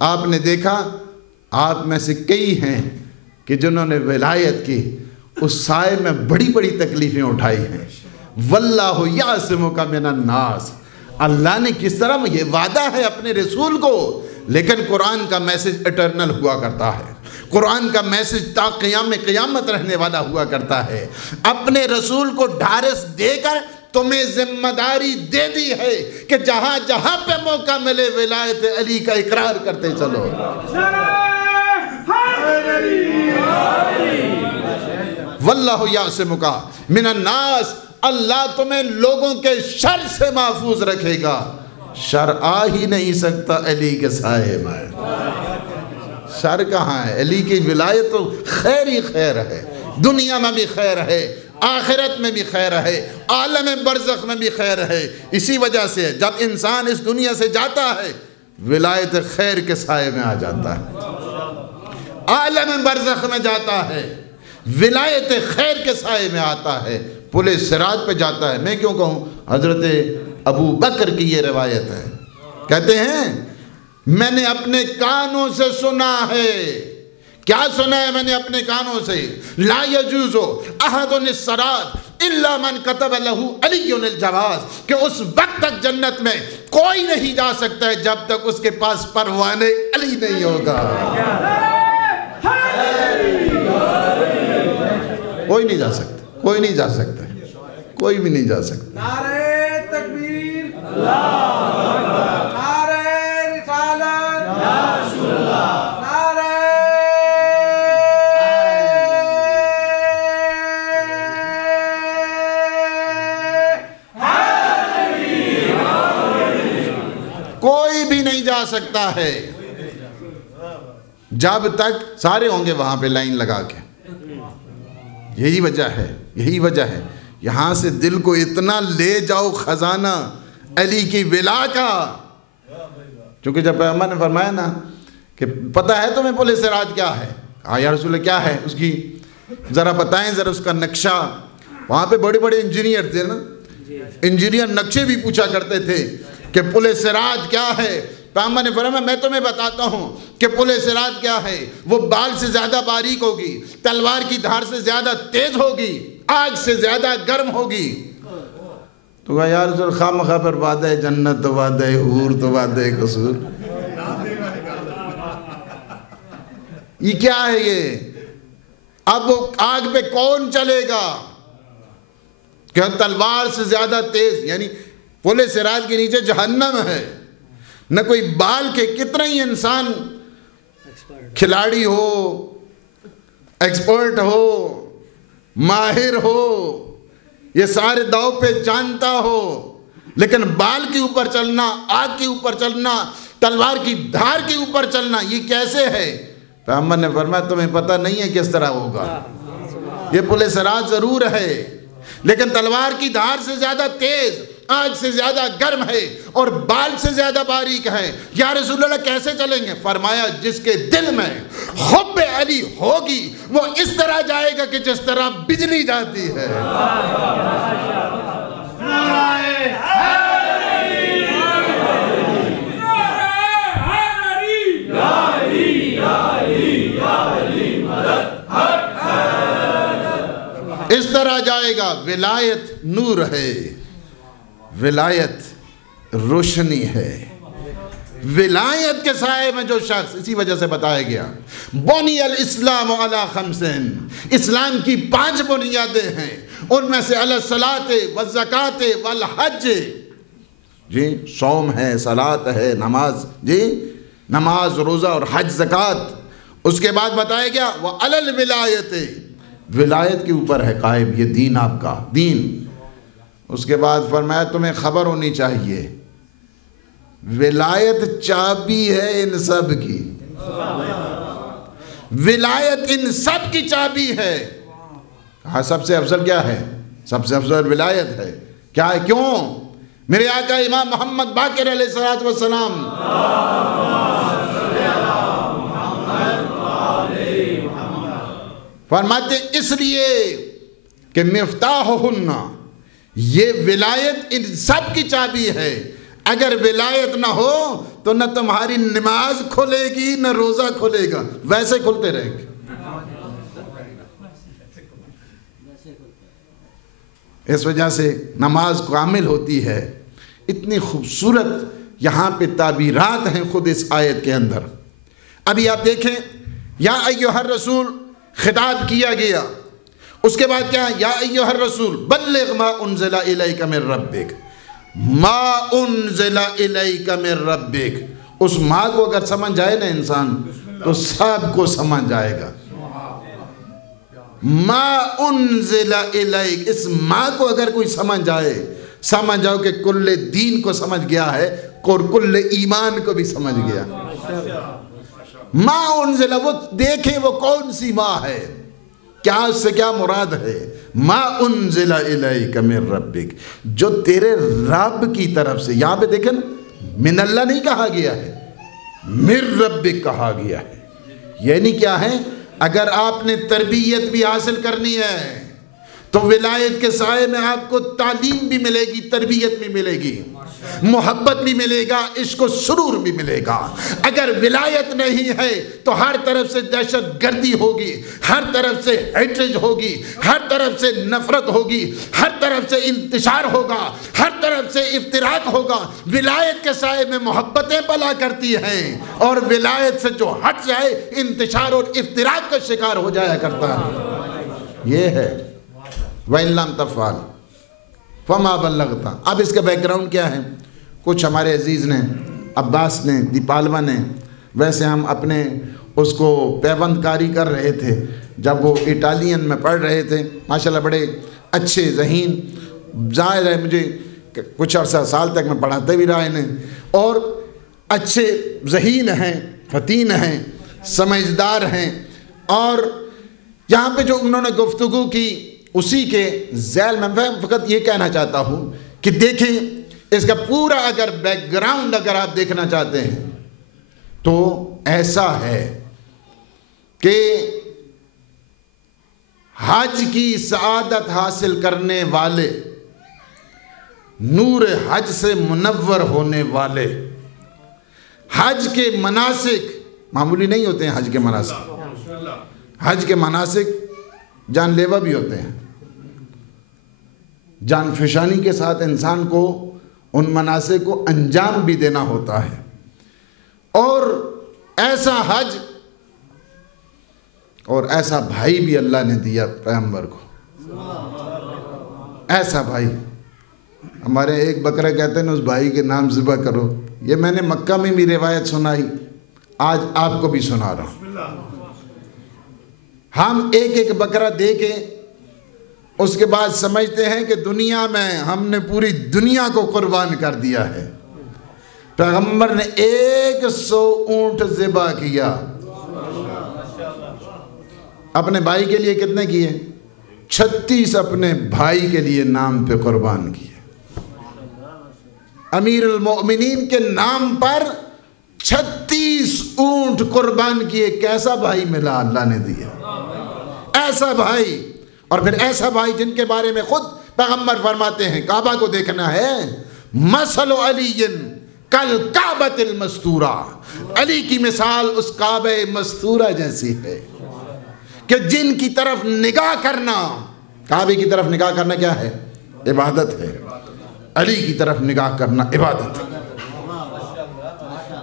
آپ نے دیکھا آپ میں سے کئی ہیں کہ جنہوں نے ولایت کی اس سائے میں بڑی بڑی تکلیفیں اٹھائی ہیں۔ واللہ یعصمک من الناس، اللہ نے کس طرح یہ وعدہ ہے اپنے رسول کو، لیکن قرآن کا میسج اٹرنل ہوا کرتا ہے، قرآن کا میسج تا قیامت رہنے والا ہوا کرتا ہے۔ اپنے رسول کو ڈھارس دے کر تمہیں ذمہ داری دے دی ہے کہ جہاں جہاں پہ موقع ملے ولایت علی کا اقرار کرتے چلو۔ واللہ یعصمک من الناس، اللہ تمہیں لوگوں کے شر سے محفوظ رکھے گا۔ شر آ ہی نہیں سکتا علی کے سائے میں۔ شر کہاں ہے؟ علی کی ولایت تو خیر ہی خیر ہے، دنیا میں بھی خیر ہے، آخرت میں بھی خیر ہے، عالم برزخ میں بھی خیر ہے۔ اسی وجہ سے جب انسان اس دنیا سے جاتا ہے ولایت خیر کے سائے میں آ جاتا ہے، عالم برزخ میں جاتا ہے ولایت خیر کے سائے میں آتا ہے، پل صراط پہ جاتا ہے۔ میں کیوں کہوں، حضرت ابو بکر کی یہ روایت ہے، کہتے ہیں میں نے اپنے کانوں سے سنا ہے۔ کیا سنا ہے میں نے اپنے کانوں سے؟ لا یجوز احد الصراط الا من کتب لہ علی الجواز، کہ اس وقت تک جنت میں کوئی نہیں جا سکتا ہے جب تک اس کے پاس پروانِ علی نہیں ہوگا۔ کوئی نہیں جا سکتا، کوئی نہیں جا سکتا، کوئی بھی نہیں جا سکتا۔ نعرہ تکبیر، نعرہ رسالت، نعرہ کوئی بھی نہیں جا سکتا ہے جب تک، سارے ہوں گے وہاں پہ لائن لگا کے۔ یہی وجہ ہے، یہی وجہ ہے یہاں سے دل کو اتنا لے جاؤ خزانہ علی کی ولا کا، چونکہ جب پیغمبر نے فرمایا نا کہ پتہ ہے تمہیں پل صراط کیا ہے، یا رسول اللہ کیا ہے اس کی، ذرا بتائیں ذرا اس کا نقشہ۔ وہاں پہ بڑے بڑے انجینئر تھے نا، انجینئر نقشے بھی پوچھا کرتے تھے کہ پل صراط کیا ہے۔ پیغمبر نے فرمایا میں تمہیں بتاتا ہوں کہ پل صراط کیا ہے، وہ بال سے زیادہ باریک ہوگی، تلوار کی دھار سے زیادہ تیز ہوگی، آگ سے زیادہ گرم ہوگی۔ تو کہا یا رسول خامخواہ پر وعدہ جنت تو وعدہ حور تو وعدہ قصور، یہ کیا ہے یہ؟ اب وہ آگ پہ کون چلے گا کہ تلوار سے زیادہ تیز، یعنی پل صراط کے نیچے جہنم ہے، نہ کوئی بال کے کتنا ہی انسان کھلاڑی ہو، ایکسپرٹ ہو، ماہر ہو، یہ سارے داؤ پہ جانتا ہو، لیکن بال کے اوپر چلنا، آگ کے اوپر چلنا، تلوار کی دھار کے اوپر چلنا، یہ کیسے ہے؟ پیغمبر نے فرمایا تمہیں پتہ نہیں ہے کس طرح ہوگا، یہ پل صراط ضرور ہے لیکن تلوار کی دھار سے زیادہ تیز، آگ سے زیادہ گرم ہے اور بال سے زیادہ باریک ہے۔ یا رسول اللہ کیسے چلیں گے؟ فرمایا جس کے دل میں حب علی ہوگی وہ اس طرح جائے گا کہ جس طرح بجلی جاتی ہے۔ اس طرح جائے گا۔ ولایت نور ہے، ولایت روشنی ہے۔ ولایت کے سائے میں جو شخص، اسی وجہ سے بتایا گیا بنی الاسلام علی خمسین، اسلام کی 5 بنیادیں ہیں، ان میں سے الصلاۃ والزکاۃ والحج، جی صوم ہے، صلاۃ ہے، نماز، جی نماز، روزہ اور حج، زکوٰۃ۔ اس کے بعد بتایا گیا وعلی الولایت، ولایت کے اوپر ہے قائم یہ دین، آپ کا دین۔ اس کے بعد فرمایا تمہیں خبر ہونی چاہیے ولایت چابی ہے ان سب کی، ولایت ان سب کی چابی ہے۔ ہاں سب سے افضل کیا ہے؟ سب سے افضل ولایت ہے۔ کیا ہے؟ کیوں؟ میرے آقا امام محمد باقر علیہ السلام فرماتے اس لیے کہ مفتاحہن، یہ ولایت ان سب کی چابی ہے۔ اگر ولایت نہ ہو تو نہ تمہاری نماز کھلے گی نہ روزہ کھلے گا، ویسے کھلتے رہیں گے۔ اس وجہ سے نماز کامل ہوتی ہے۔ اتنی خوبصورت یہاں پہ تعبیرات ہیں خود اس آیت کے اندر۔ ابھی آپ دیکھیں یا ایھا الرسول خطاب کیا گیا، اس کے بعد کیا؟ یا ایھا الرسول بلغ ما انزل الیک من ربک، ما انزل الیک من ربک۔ اس ماں کو اگر سمجھ جائے نا انسان تو سب کو سمجھ جائے گا۔ ما انزل الیک، اس ماں کو اگر کوئی سمجھ جائے، سمجھ جاؤ کہ کل دین کو سمجھ گیا ہے اور کل ایمان کو بھی سمجھ گیا۔ ما انزل، وہ دیکھیں وہ کون سی ماں ہے، کیا اس سے کیا مراد ہے؟ ما انزل الیک من ربک، جو تیرے رب کی طرف سے، یہاں پہ دیکھیں من اللہ نہیں کہا گیا ہے، من ربک کہا گیا ہے۔ یعنی کیا ہے؟ اگر آپ نے تربیت بھی حاصل کرنی ہے تو ولایت کے سائے میں آپ کو تعلیم بھی ملے گی، تربیت بھی ملے گی، محبت بھی ملے گا، عشق و سرور بھی ملے گا۔ اگر ولایت نہیں ہے تو ہر طرف سے دہشت گردی ہوگی، ہر طرف سے ہیٹریج ہوگی، ہر طرف سے نفرت ہوگی، ہر طرف سے انتشار ہوگا، ہر طرف سے افتراق ہوگا۔ ولایت کے سائے میں محبتیں پلا کرتی ہیں، اور ولایت سے جو ہٹ جائے انتشار اور افتراق کا شکار ہو جایا کرتا ہے۔ یہ ہے وَإِن لَمْ تَفْعَلْ فَمَا بَلَّغْتَ۔ اب اس کا بیک گراؤنڈ کیا ہے؟ کچھ ہمارے عزیز نے، عباس نے، دیپالوا نے، ویسے ہم اپنے اس کو پیوند کاری کر رہے تھے جب وہ اٹالین میں پڑھ رہے تھے، ماشاءاللہ بڑے اچھے ذہین، ظاہر ہے مجھے کچھ عرصہ سال تک میں پڑھاتے بھی رہا انہیں، اور اچھے ذہین ہیں، فطین ہیں، سمجھدار ہیں۔ اور یہاں پہ جو انہوں نے گفتگو کی اسی کے ذیل میں فقط یہ کہنا چاہتا ہوں کہ دیکھیں اس کا پورا اگر بیک گراؤنڈ اگر آپ دیکھنا چاہتے ہیں تو ایسا ہے کہ حج کی سعادت حاصل کرنے والے، نور حج سے منور ہونے والے، حج کے مناسک معمولی نہیں ہوتے ہیں۔ حج کے مناسک، حج کے مناسک جان لیوا بھی ہوتے ہیں، جان فشانی کے ساتھ انسان کو ان مناسک کو انجام بھی دینا ہوتا ہے۔ اور ایسا حج اور ایسا بھائی بھی اللہ نے دیا پیغمبر کو، ایسا بھائی۔ ہمارے ایک بکرا کہتے ہیں نا اس بھائی کے نام ذبح کرو، یہ میں نے مکہ میں بھی روایت سنائی، آج آپ کو بھی سنا رہا ہوں۔ ہم ایک ایک بکرا دے کے اس کے بعد سمجھتے ہیں کہ دنیا میں ہم نے پوری دنیا کو قربان کر دیا ہے۔ پیغمبر نے 100 اونٹ ذبح کیا، اپنے بھائی کے لیے کتنے کیے؟ 36 اپنے بھائی کے لیے نام پہ قربان کیے۔ امیر المؤمنین کے نام پر 36 اونٹ قربان کیے. کیسا بھائی ملا اللہ نے دیا, ایسا بھائی. اور پھر ایسا بھائی جن کے بارے میں خود پیغمبر فرماتے ہیں کعبہ کو دیکھنا ہے, مثل علی کالکعبۃ المستورہ, علی کی مثال اس کعبہ مستورہ جیسی ہے کہ جن کی طرف نگاہ کرنا, کعبے کی طرف نگاہ کرنا کیا ہے؟ عبادت ہے. علی کی طرف نگاہ کرنا عبادت ہے,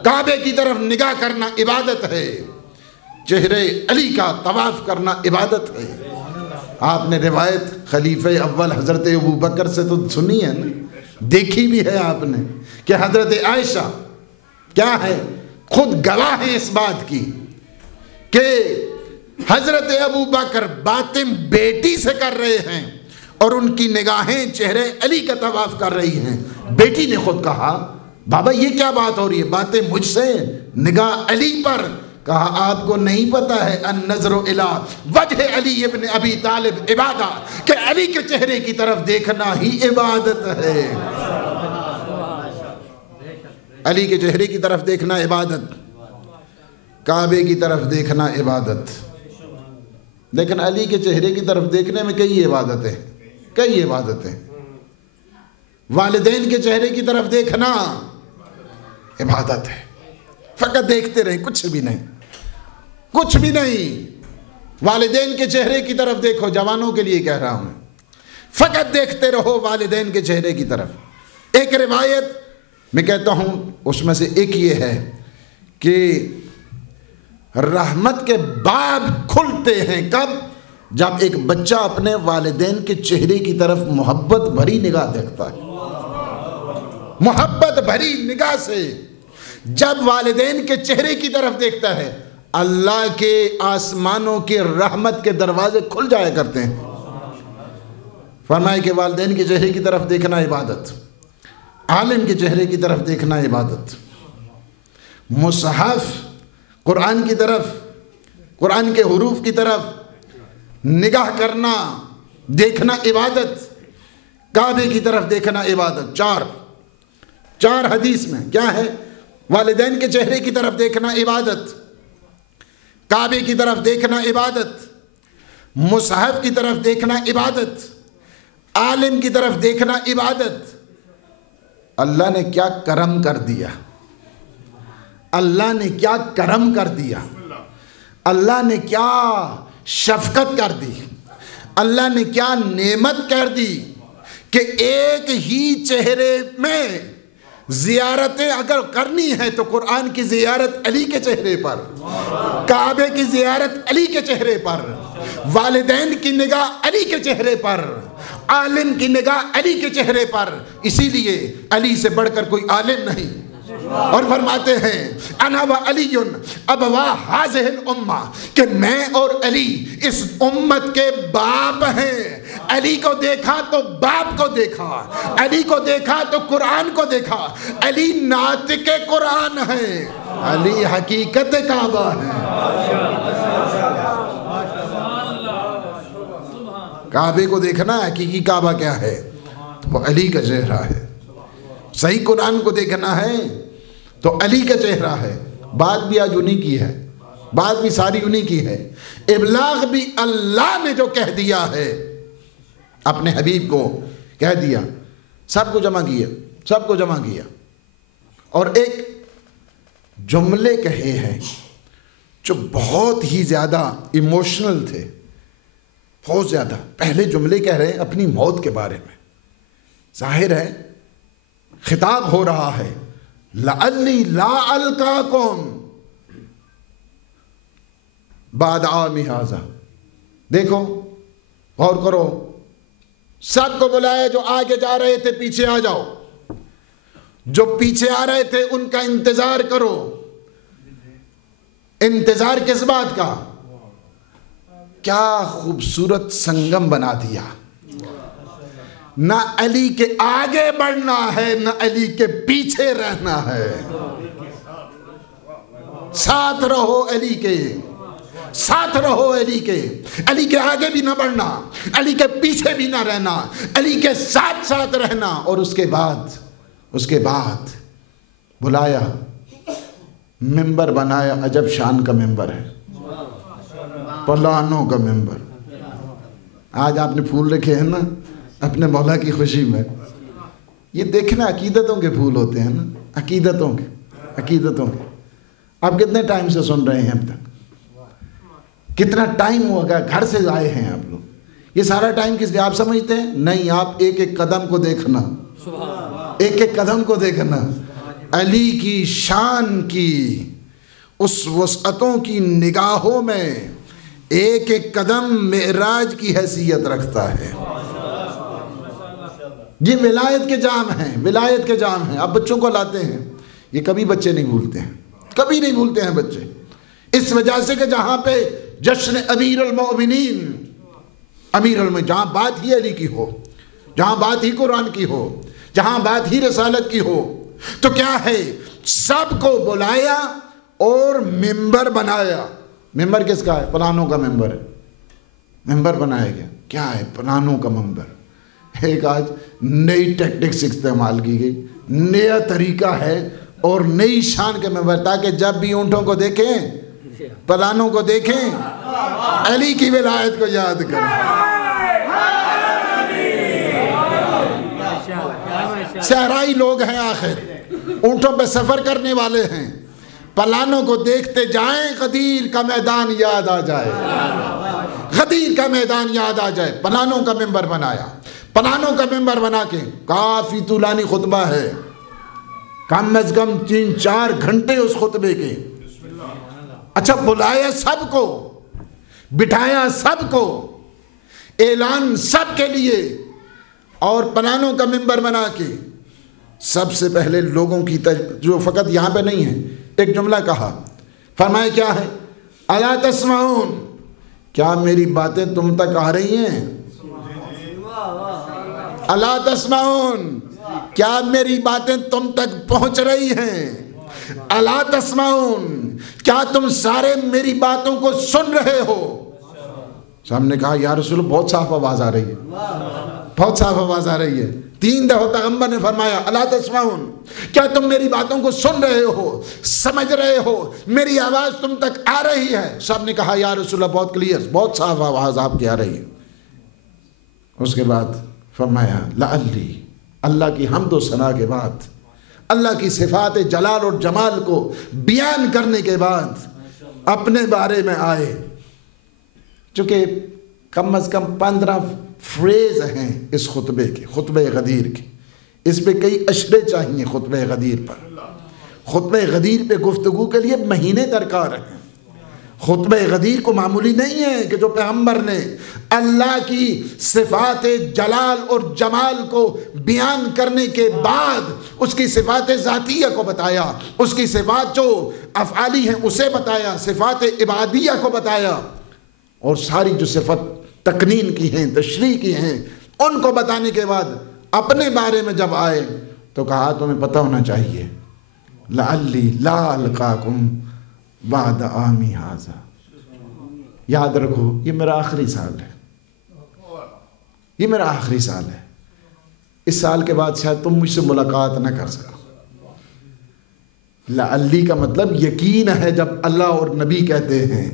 کعبے کی طرف نگاہ کرنا عبادت ہے, چہرے علی کا طواف کرنا عبادت ہے. آپ نے روایت خلیفہ اول حضرت ابوبکر سے تو سنی ہے نا, دیکھی بھی ہے آپ نے کہ حضرت عائشہ کیا ہے, خود گواہ ہیں اس بات کی کہ حضرت ابوبکر باتیں بیٹی سے کر رہے ہیں اور ان کی نگاہیں چہرے علی کا طواف کر رہی ہیں. بیٹی نے خود کہا بابا یہ کیا بات ہو رہی ہے, باتیں مجھ سے, نگاہ علی پر. کہا آپ کو نہیں پتا ہے النظر الی وجہ علی ابن ابی طالب عبادہ, کہ علی کے چہرے کی طرف دیکھنا ہی عبادت ہے. علی کے چہرے کی طرف دیکھنا عبادت, کعبے کی طرف دیکھنا عبادت. لیکن علی کے چہرے کی طرف دیکھنے میں کئی عبادتیں, کئی عبادتیں. والدین کے چہرے کی طرف دیکھنا عبادت ہے. فقط دیکھتے رہیں, کچھ بھی نہیں, کچھ بھی نہیں. والدین کے چہرے کی طرف دیکھو, جوانوں کے لیے کہہ رہا ہوں, فقط دیکھتے رہو والدین کے چہرے کی طرف. ایک روایت میں کہتا ہوں اس میں سے ایک یہ ہے کہ رحمت کے باب کھلتے ہیں کب؟ جب ایک بچہ اپنے والدین کے چہرے کی طرف محبت بھری نگاہ دیکھتا ہے. محبت بھری نگاہ سے جب والدین کے چہرے کی طرف دیکھتا ہے, اللہ کے آسمانوں کے رحمت کے دروازے کھل جایا کرتے ہیں. فرمائے کہ والدین کے چہرے کی طرف دیکھنا عبادت, عالم کے چہرے کی طرف دیکھنا عبادت, مصحف قرآن کی طرف, قرآن کے حروف کی طرف نگاہ کرنا, دیکھنا عبادت, کعبے کی طرف دیکھنا عبادت. چار حدیث میں کیا ہے؟ والدین کے چہرے کی طرف دیکھنا عبادت, کعبے کی طرف دیکھنا عبادت, مصحف کی طرف دیکھنا عبادت, عالم کی طرف دیکھنا عبادت. اللہ نے کیا کرم کر دیا, اللہ نے کیا کرم کر دیا, اللہ نے کیا شفقت کر دی, اللہ نے کیا نعمت کر دی کہ ایک ہی چہرے میں زیارتیں اگر کرنی ہے تو قرآن کی زیارت علی کے چہرے پر, کعبے کی زیارت علی کے چہرے پر, والدین کی نگاہ علی کے چہرے پر, عالم کی نگاہ علی کے چہرے پر. اسی لیے علی سے بڑھ کر کوئی عالم نہیں. اور فرماتے ہیں انا و علی ابوا ہذہ الامہ, کہ میں اور علی اس امت کے باپ ہیں. علی کو دیکھا تو باپ کو دیکھا, علی کو دیکھا تو قرآن کو دیکھا. علی ناطق قرآن ہے, علی حقیقت کعبہ ہے. کعبے کو دیکھنا حقیقی کعبہ کیا ہے؟ وہ علی کا چہرہ ہے. صحیح قرآن کو دیکھنا ہے تو علی کا چہرہ ہے. بات بھی آج انہی کی ہے, بات بھی ساری انہی کی ہے. ابلاغ بھی اللہ نے جو کہہ دیا ہے, اپنے حبیب کو کہہ دیا, سب کو جمع کیا, سب کو جمع کیا. اور ایک جملے کہے ہیں جو بہت ہی زیادہ ایموشنل تھے, بہت زیادہ. پہلے جملے کہہ رہے ہیں اپنی موت کے بارے میں. ظاہر ہے خطاب ہو رہا ہے لعلی لا القاکم بعد عامی ھذا. دیکھو غور کرو, سب کو بلائے, جو آگے جا رہے تھے پیچھے آ جاؤ, جو پیچھے آ رہے تھے ان کا انتظار کرو. انتظار کس بات کا؟ کیا خوبصورت سنگم بنا دیا. نہ علی کے آگے بڑھنا ہے, نہ علی کے پیچھے رہنا ہے. ساتھ رہو علی کے, ساتھ رہو علی کے. علی کے آگے بھی نہ بڑھنا, علی کے پیچھے بھی نہ رہنا, علی کے ساتھ ساتھ رہنا. اور اس کے بعد اس کے بعد بلایا، ممبر بنایا، عجب شان کا ممبر ہے، پلانوں کا ممبر۔ آج آپ نے پھول رکھے ہیں نا اپنے مولا کی خوشی میں، یہ دیکھنا عقیدتوں کے پھول ہوتے ہیں نا، عقیدتوں کے۔ آپ کتنے ٹائم سے سن رہے ہیں اب تک؟ کتنا ٹائم ہوگا گھر سے آئے ہیں آپ لوگ؟ یہ سارا ٹائم کس لیے آپ سمجھتے ہیں؟ نہیں، آپ ایک ایک قدم کو دیکھنا، ایک ایک قدم کو دیکھنا، علی کی شان کی اس وسعتوں کی نگاہوں میں ایک ایک قدم معراج کی حیثیت رکھتا ہے۔ یہ ولایت کے جام ہیں، ولایت کے جام ہیں۔ آپ بچوں کو لاتے ہیں، یہ کبھی بچے نہیں بھولتے ہیں، کبھی نہیں بھولتے ہیں بچے، اس وجہ سے کہ جہاں پہ جشن امیر المؤمنین، جہاں بات ہی علی کی ہو، جہاں بات ہی قرآن کی ہو، جہاں بات ہی رسالت کی ہو، تو کیا ہے، سب کو بلایا اور ممبر بنایا۔ ممبر کس کا ہے؟ پلانوں کا ممبر ہے، ممبر بنایا گیا۔ کیا ہے؟ پلانوں کا ممبر۔ ایک آج نئی ٹیکٹکس استعمال کی گئی، نیا طریقہ ہے اور نئی شان کے ممبر، تاکہ جب بھی اونٹوں کو دیکھیں، پلانوں کو دیکھیں، علی کی ولایت کو یاد کریں۔ صحرائی لوگ ہیں، آخر اونٹوں پہ سفر کرنے والے ہیں، پلانوں کو دیکھتے جائیں، غدیر کا میدان یاد آ جائے، غدیر کا میدان یاد آ جائے۔ پلانوں کا ممبر بنایا، پلانوں کا ممبر بنا کے کافی طولانی خطبہ ہے، کم از کم 3-4 گھنٹے اس خطبے کے۔ اچھا، بلایا سب کو، بٹھایا سب کو، اعلان سب کے لیے، اور پلانوں کا ممبر بنا کے سب سے پہلے لوگوں کی جو فقط یہاں پہ نہیں ہے، ایک جملہ کہا، فرمایا کیا ہے؟ الا تسمعون، کیا میری باتیں تم تک آ رہی ہیں؟ الا تسمعون، کیا میری باتیں تم تک پہنچ رہی ہیں؟ الا تسمعون، کیا تم سارے میری باتوں کو سن رہے ہو؟ سب نے کہا یا رسول اللہ، بہت صاف آواز آ رہی ہے، بہت صاف آواز آ رہی ہے۔ 3 دفعہ پیغمبر نے فرمایا الا تسمعون، کیا تم میری باتوں کو سن رہے ہو، سمجھ رہے ہو، میری آواز تم تک آ رہی ہے؟ سب نے کہا یا رسول اللہ، بہت کلیئر، بہت صاف آواز آپ کی آ رہی ہے۔ اس کے بعد فرمایا لعلی، اللہ کی حمد و ثنا کے بعد، اللہ کی صفات جلال اور جمال کو بیان کرنے کے بعد اپنے بارے میں آئے، چونکہ کم از کم 15 فریز ہیں اس خطبے کے، خطبہ غدیر کے، اس پہ کئی اشرے چاہیے خطبہ غدیر پر۔ خطبہ غدیر پہ گفتگو کے لیے مہینے درکار ہیں۔ خطبہ غدیر کو معمولی نہیں ہے کہ جو پیغمبر نے اللہ کی صفات جلال اور جمال کو بیان کرنے کے بعد اس کی صفات ذاتیہ کو بتایا، اس کی صفات جو افعالی ہیں اسے بتایا، صفات عبادیہ کو بتایا، اور ساری جو صفت تقنین کی ہیں، تشریح کی ہیں، ان کو بتانے کے بعد اپنے بارے میں جب آئے تو کہا تمہیں پتہ ہونا چاہیے لعلی لا القاکم بعد عامی ھذا، یاد رکھو یہ میرا آخری سال ہے، یہ میرا آخری سال ہے، اس سال کے بعد شاید تم مجھ سے ملاقات نہ کر سکو۔ لعلی کا مطلب یقین ہے جب اللہ اور نبی کہتے ہیں،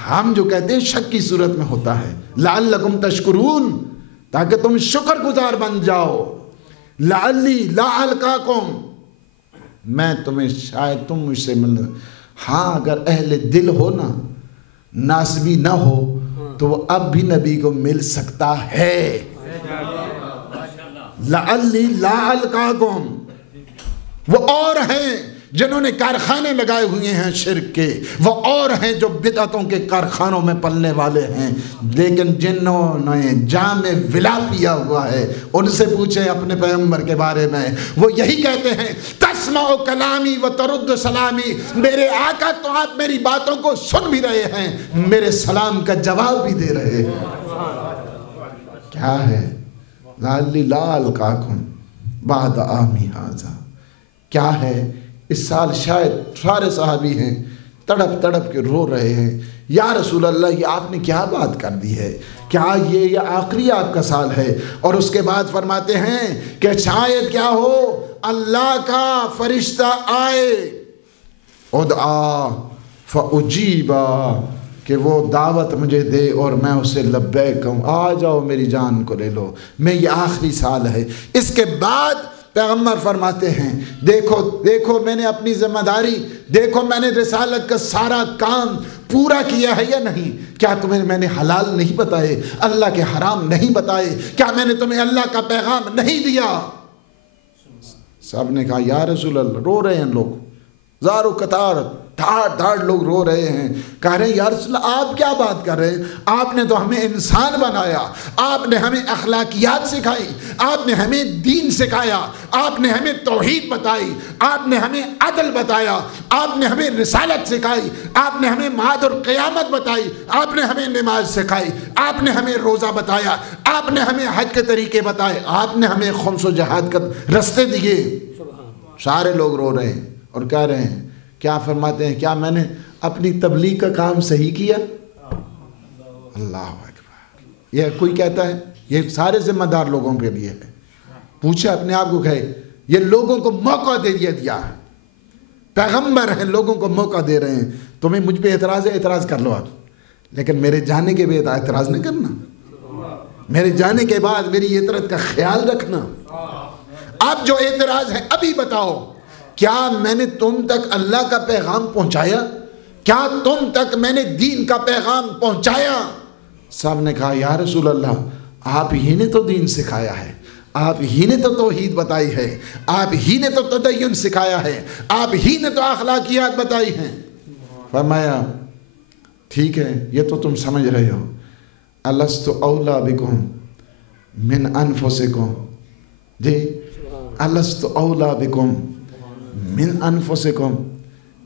ہم جو کہتے ہیں شک کی صورت میں ہوتا ہے، لعلکم تشکرون، تاکہ تم شکر گزار بن جاؤ۔ لعلی لا القاکم، میں تمہیں شاید تم مجھ سے ملنا، ہاں اگر اہل دل ہو نا، ناسبی نہ ہو تو وہ اب بھی نبی کو مل سکتا ہے۔ لعلی لا القاکم، وہ اور ہیں جنہوں نے کارخانے لگائے ہوئے ہیں شرک کے، وہ اور ہیں جو بدعتوں کے کارخانوں میں پلنے والے ہیں، لیکن جنہوں نے جام ولا پیا ہوا ہے ان سے پوچھیں اپنے پیغمبر کے بارے میں، وہ یہی کہتے ہیں تسمع کلامی و ترد سلامی، میرے آقا تو آپ میری باتوں کو سن بھی رہے ہیں، میرے سلام کا جواب بھی دے رہے ہیں۔ کیا ہے؟ لعلی لا القاکم بعد عامی ھذا، کیا ہے؟ اس سال شاید سارے صحابی ہیں تڑپ تڑپ کے رو رہے ہیں، یا رسول اللہ یہ آپ نے کیا بات کر دی ہے، کیا یہ آخری آپ کا سال ہے؟ اور اس کے بعد فرماتے ہیں کہ شاید کیا ہو اللہ کا فرشتہ آئے، ادعا فاجیبا، کہ وہ دعوت مجھے دے اور میں اسے لبیک کہوں، آ جاؤ میری جان کو لے لو، میں یہ آخری سال ہے۔ اس کے بعد پیغمبر فرماتے ہیں دیکھو میں نے اپنی ذمہ داری، دیکھو میں نے رسالت کا سارا کام پورا کیا ہے یا نہیں؟ کیا تمہیں میں نے حلال نہیں بتائے، اللہ کے حرام نہیں بتائے؟ کیا میں نے تمہیں اللہ کا پیغام نہیں دیا؟ سب نے کہا یا رسول اللہ، رو رہے ہیں لوگ، زارو قطار دھاڑ لوگ رو رہے ہیں، کہہ رہے ہیں یا رسول اللہ آپ کیا بات کر رہے ہیں؟ آپ نے تو ہمیں انسان بنایا، آپ نے ہمیں اخلاقیات سکھائی، آپ نے ہمیں دین سکھایا، آپ نے ہمیں توحید بتائی، آپ نے ہمیں عدل بتایا، آپ نے ہمیں رسالت سکھائی، آپ نے ہمیں معاد اور قیامت بتائی، آپ نے ہمیں نماز سکھائی، آپ نے ہمیں روزہ بتایا، آپ نے ہمیں حج کے طریقے بتائے، آپ نے ہمیں خمس و جہاد کا رستے دیے۔ سارے لوگ رو رہے ہیں اور کہہ رہے ہیں، کیا فرماتے ہیں، کیا میں نے اپنی تبلیغ کا کام صحیح کیا؟ اللہ اکبر۔ یہ کوئی کہتا ہے، یہ سارے ذمہ دار لوگوں کے لیے ہے، پوچھے اپنے آپ کو، کہے یہ لوگوں کو موقع دیا، پیغمبر ہیں، لوگوں کو موقع دے رہے ہیں، تمہیں مجھ پہ اعتراض ہے، اعتراض کر لو آپ، لیکن میرے جانے کے بعد اعتراض نہیں کرنا، میرے جانے کے بعد میری عطرت کا خیال رکھنا۔ اب جو اعتراض ہے ابھی بتاؤ، کیا میں نے تم تک اللہ کا پیغام پہنچایا؟ کیا تم تک میں نے دین کا پیغام پہنچایا؟ سب نے کہا یا رسول اللہ آپ ہی نے تو دین سکھایا ہے، آپ ہی نے تو توحید بتائی ہے، آپ ہی نے تو تدین سکھایا ہے، آپ ہی نے تو اخلاقیات بتائی ہیں۔ فرمایا ٹھیک ہے، یہ تو تم سمجھ رہے ہو، الست اولا بکم من انفسکم، جی الست اولا بکم من انفسکم،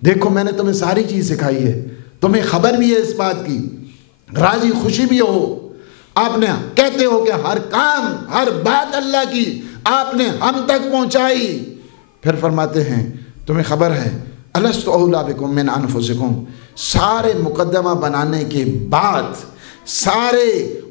دیکھو میں نے تمہیں ساری چیز سکھائی ہے، تمہیں خبر بھی ہے اس بات کی، راضی خوشی بھی ہو، آپ نے کہتے ہو کہ ہر کام ہر بات اللہ کی آپ نے ہم تک پہنچائی۔ پھر فرماتے ہیں تمہیں خبر ہے الست اولا بکم من انفسکم، سارے مقدمہ بنانے کے بعد، سارے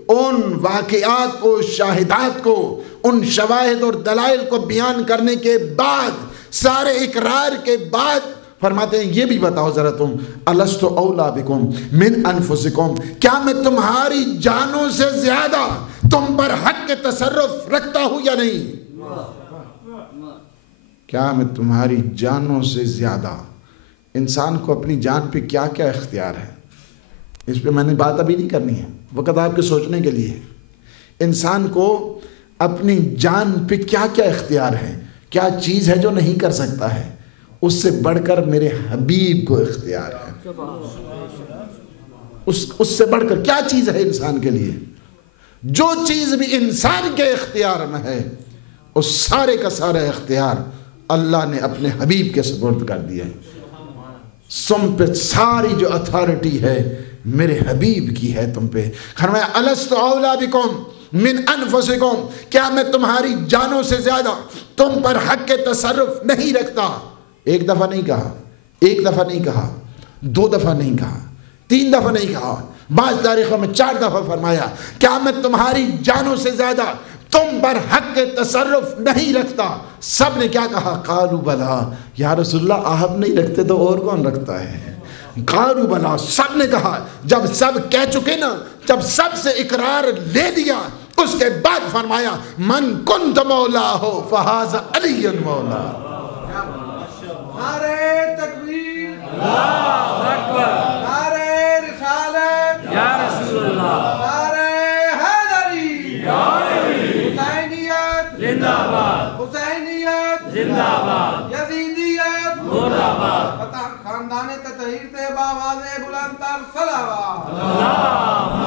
ان واقعات کو، شاہدات کو، ان شواہد اور دلائل کو بیان کرنے کے بعد، سارے اقرار کے بعد فرماتے ہیں یہ بھی بتاؤ ذرا تم، الست اولا بکم من انفسکم، کیا میں تمہاری جانوں سے زیادہ تم پر حق کے تصرف رکھتا ہوں یا نہیں؟ کیا میں تمہاری جانوں سے زیادہ؟ انسان کو اپنی جان پہ کیا کیا اختیار ہے، اس پہ میں نے بات ابھی نہیں کرنی ہے، وقت آپ کے سوچنے کے لیے۔ انسان کو اپنی جان پہ کیا کیا اختیار ہے، کیا چیز ہے جو نہیں کر سکتا ہے، اس سے بڑھ کر میرے حبیب کو اختیار ہے، اس سے بڑھ کر کیا چیز ہے انسان کے لیے؟ جو چیز بھی انسان کے اختیار میں ہے اس سارے کا سارا اختیار اللہ نے اپنے حبیب کے سپرد کر دیا ہے۔ تم پہ ساری جو اتھارٹی ہے میرے حبیب کی ہے تم پہ۔ فرمایا الست اولا بکم من انفسکم، کیا میں تمہاری جانوں سے زیادہ تم پر حق کے تصرف نہیں رکھتا؟ ایک دفعہ نہیں کہا، ایک دفعہ نہیں کہا، دو دفعہ نہیں کہا، تین دفعہ نہیں کہا، بعض تاریخوں میں 4 دفعہ فرمایا کیا میں تمہاری جانوں سے زیادہ تم پر حق کے تصرف نہیں رکھتا؟ سب نے کیا کہا؟ قالوا بلا، یا رسول اللہ آپ نہیں رکھتے تو اور کون رکھتا ہے؟ قالوا بلا، سب نے کہا۔ جب سب کہہ چکے نا، جب سب سے اقرار لے دیا، اس کے بعد فرمایا من کنت مولا ہو فہذا علی مولا۔ نعرہ تکبیر، اللہ اکبر، نعرہ رسالت، یا رسول اللہ، نعرہ حیدری، حسینیت زندہ باد، حسینیت زندہ باد، یزیدیت مرد آباد، خاندان تطہیر سے باواز بلند تر صلوات۔ اللہم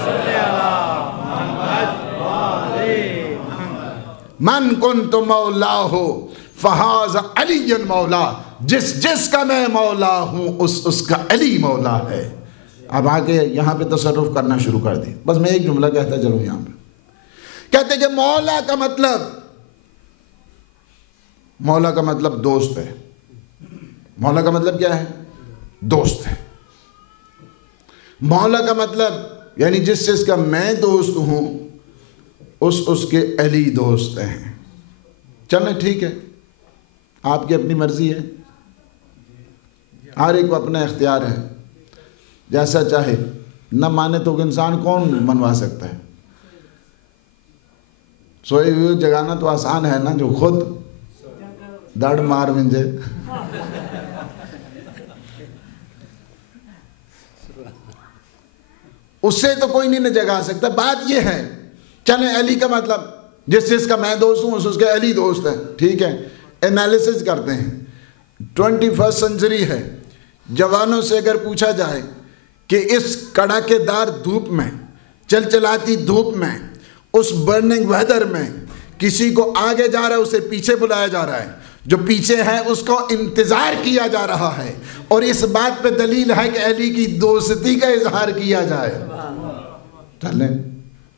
صلی علی محمد وآلِ محمد۔ من کنت مولا ہو فہذا علی مولا، جس کا میں مولا ہوں اس کا علی مولا ہے۔ اب آگے یہاں پہ تصرف کرنا شروع کر دی، بس میں ایک جملہ کہتا چلوں یہاں پہ۔ کہتے کہ مولا کا مطلب دوست ہے۔ مولا کا مطلب کیا ہے؟ دوست ہے۔ مولا کا مطلب یعنی جس چیز کا میں دوست ہوں اس کے علی دوست ہیں۔ چلیں ٹھیک ہے، آپ کی اپنی مرضی ہے، ہر ایک کو اپنا اختیار ہے، جیسا چاہے۔ نہ مانے تو انسان کون منوا سکتا ہے؟ سوئے ہوئے جگانا تو آسان ہے نا، جو خود دڑ مار منجے۔ اس سے تو کوئی نہیں جگا سکتا۔ بات یہ ہے، چلیں علی کا مطلب جس چیز کا میں دوست ہوں اس کے علی دوست ہے، ٹھیک ہے۔ انالیسس کرتے ہیں، 21 سنچری ہے، جوانوں سے اگر پوچھا جائے کہ اس کڑاکے دار دھوپ میں، چلچلاتی دھوپ میں، اس برننگ ویدر میں کسی کو آگے جا رہا ہے اسے پیچھے بلایا جا رہا ہے، جو پیچھے ہے اس کو انتظار کیا جا رہا ہے، اور اس بات پہ دلیل ہے کہ علی کی دوستی کا اظہار کیا جائے، چلیں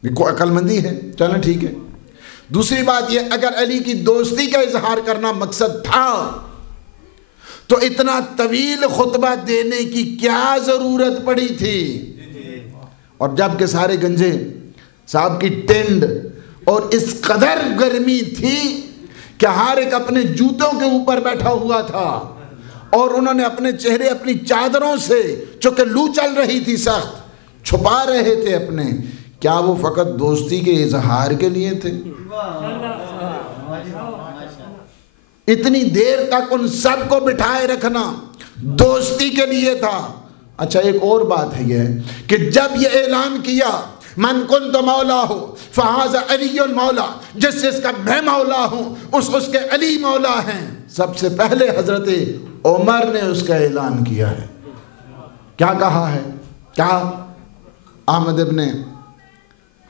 یہ کوئی عقل مندی ہے، چلیں ٹھیک ہے۔ دوسری بات یہ، اگر علی کی دوستی کا اظہار کرنا مقصد تھا تو اتنا طویل خطبہ دینے کی کیا ضرورت پڑی تھی؟ اور جب کہ سارے گنجے صاحب کی ٹینڈ اور اس قدر گرمی تھی کہ ہر ایک اپنے جوتوں کے اوپر بیٹھا ہوا تھا، اور انہوں نے اپنے چہرے اپنی چادروں سے، چونکہ لو چل رہی تھی سخت، چھپا رہے تھے اپنے۔ کیا وہ فقط دوستی کے اظہار کے لیے تھے؟ اتنی دیر تک ان سب کو بٹھائے رکھنا دوستی کے لیے تھا۔ اچھا ایک اور بات ہے یہ کہ جب یہ اعلان کیا من کنت مولا ہو فہذا علی مولا، جس چیز کا میں مولا ہوں اس کے علی مولا ہیں، سب سے پہلے حضرت عمر نے اس کا اعلان کیا ہے۔ کیا کہا ہے؟ کیا احمد ابن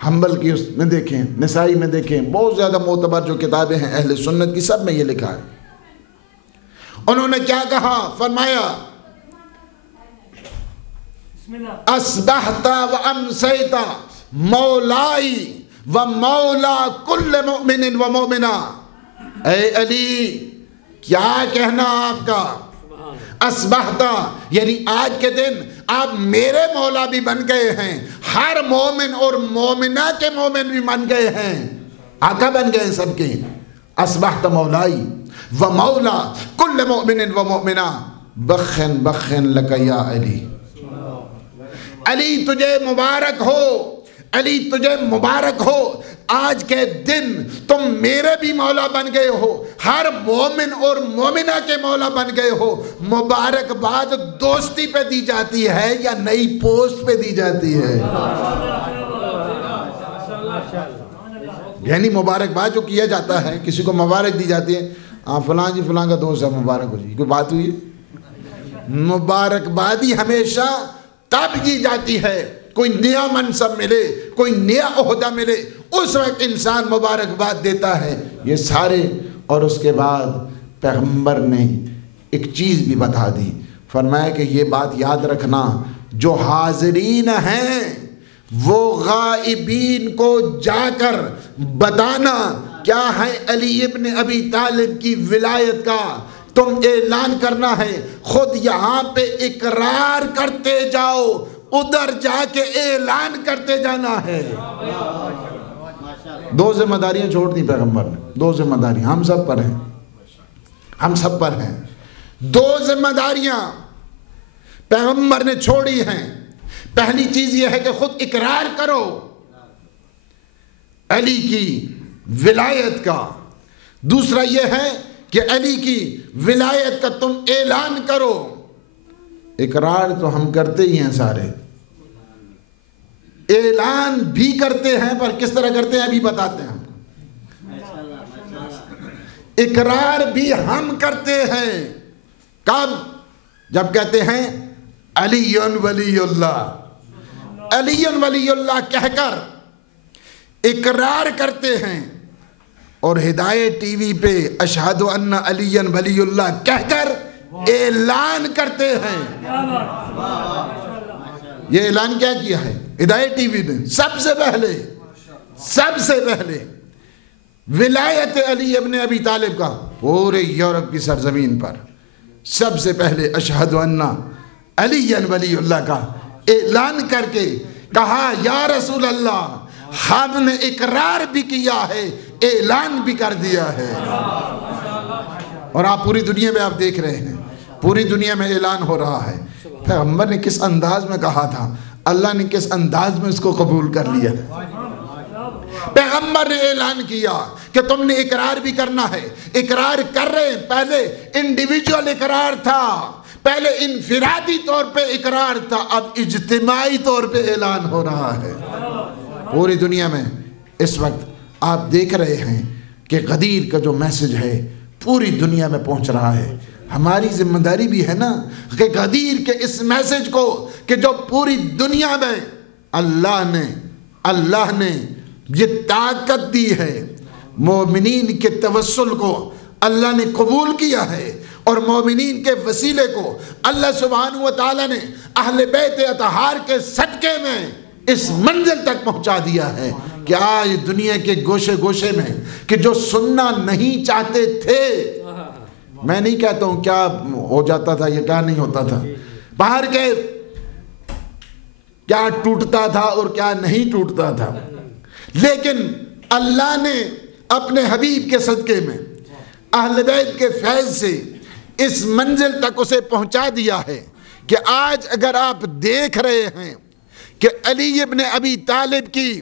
حنبل کی اس میں دیکھیں، نسائی میں دیکھیں، بہت زیادہ معتبر جو کتابیں ہیں اہل سنت کی، سب میں یہ لکھا ہے۔ انہوں نے کیا کہا؟ فرمایا اصبحت و امسیت مولائی و مولا کل مؤمن و مومنہ۔ اے علی کیا کہنا آپ کا؟ اصبحت یعنی آج کے دن آپ میرے مولا بھی بن گئے ہیں، ہر مومن اور مومنہ کے مومن بھی بن گئے ہیں، آقا بن گئے سب کے۔ اصبحت مولائی و مولا کل مؤمن و مومنہ بخن بخن لک یا علی۔ علی تجھے مبارک ہو، علی تجھے مبارک ہو، آج کے دن تم میرے بھی مولا بن گئے ہو، ہر مومن اور مومنہ کے مولا بن گئے ہو۔ مبارکباد دوستی پہ دی جاتی ہے یا نئی پوسٹ پہ دی جاتی ہے؟ یعنی مبارکباد جو کیا جاتا ہے، کسی کو مبارک دی جاتی ہے، فلاں جی فلاں کا دوست ہے، مبارک ہو جی، کوئی بات ہوئی؟ مبارکبادی ہمیشہ تب دی جاتی ہے کوئی نیا منصب ملے، کوئی نیا عہدہ ملے، اس وقت انسان مبارکباد دیتا ہے۔ یہ سارے، اور اس کے بعد پیغمبر نے ایک چیز بھی بتا دی، فرمایا کہ یہ بات یاد رکھنا، جو حاضرین ہیں وہ غائبین کو جا کر بتانا کیا ہے علی ابن ابی طالب کی ولایت کا، تم اعلان کرنا ہے، خود یہاں پہ اقرار کرتے جاؤ، ادھر جا کے اعلان کرتے جانا ہے۔ دو ذمہ داریاں چھوڑ دی پیغمبر نے، دو ذمہ داریاں ہم سب پر ہیں، ہم سب پر ہیں۔ دو ذمہ داریاں پیغمبر نے چھوڑی ہیں۔ پہلی چیز یہ ہے کہ خود اقرار کرو علی کی ولایت کا، دوسرا یہ ہے کہ علی کی ولایت کا تم اعلان کرو۔ اقرار تو ہم کرتے ہی ہیں سارے، اعلان بھی کرتے ہیں، پر کس طرح کرتے ہیں ابھی بتاتے ہیں ہم۔ اقرار بھی ہم کرتے ہیں، کب؟ جب کہتے ہیں علی ولی اللہ، علی ولی اللہ کہہ کر اقرار کرتے ہیں، اور ہدایت ٹی وی پہ اشہد ان علی ولی اللہ کہہ کر اعلان کرتے ہیں۔ یہ اعلان کیا کیا ہے ہدایت ٹی وی نے؟ سب سے پہلے ولایت علی ابن ابی طالب کا پورے یورپ کی سرزمین پر سب سے پہلے اشہد ان علی ولی اللہ کا اعلان کر کے کہا یا رسول اللہ ہم نے اقرار بھی کیا ہے، اعلان بھی کر دیا ہے۔ اور آپ پوری دنیا میں آپ دیکھ رہے ہیں، پوری دنیا میں اعلان ہو رہا ہے۔ پیغمبر نے کس انداز میں کہا تھا، اللہ نے کس انداز میں اس کو قبول کر لیا ہے۔ پیغمبر نے اعلان کیا کہ تم نے اقرار بھی کرنا ہے، اقرار کر رہے ہیں۔ پہلے انڈیویجول اقرار تھا، پہلے انفرادی طور پہ اقرار تھا، اب اجتماعی طور پہ اعلان ہو رہا ہے۔ پوری دنیا میں اس وقت آپ دیکھ رہے ہیں کہ غدیر کا جو میسج ہے پوری دنیا میں پہنچ رہا ہے۔ ہماری ذمہ داری بھی ہے نا کہ غدیر کے اس میسج کو کہ جو پوری دنیا میں اللہ نے یہ طاقت دی ہے، مومنین کے توسل کو اللہ نے قبول کیا ہے، اور مومنین کے وسیلے کو اللہ سبحانہ و تعالی نے اہل بیت اطہار کے صدقے میں اس منزل تک پہنچا دیا ہے کہ آج دنیا کے گوشے گوشے میں کہ جو سننا نہیں چاہتے تھے، میں نہیں کہتا ہوں کیا ہو جاتا تھا یا کیا نہیں ہوتا تھا، باہر کے کیا ٹوٹتا تھا اور کیا نہیں ٹوٹتا تھا، لیکن اللہ نے اپنے حبیب کے صدقے میں اہل بیت کے فیض سے اس منزل تک اسے پہنچا دیا ہے کہ آج اگر آپ دیکھ رہے ہیں کہ علی ابن ابی طالب کی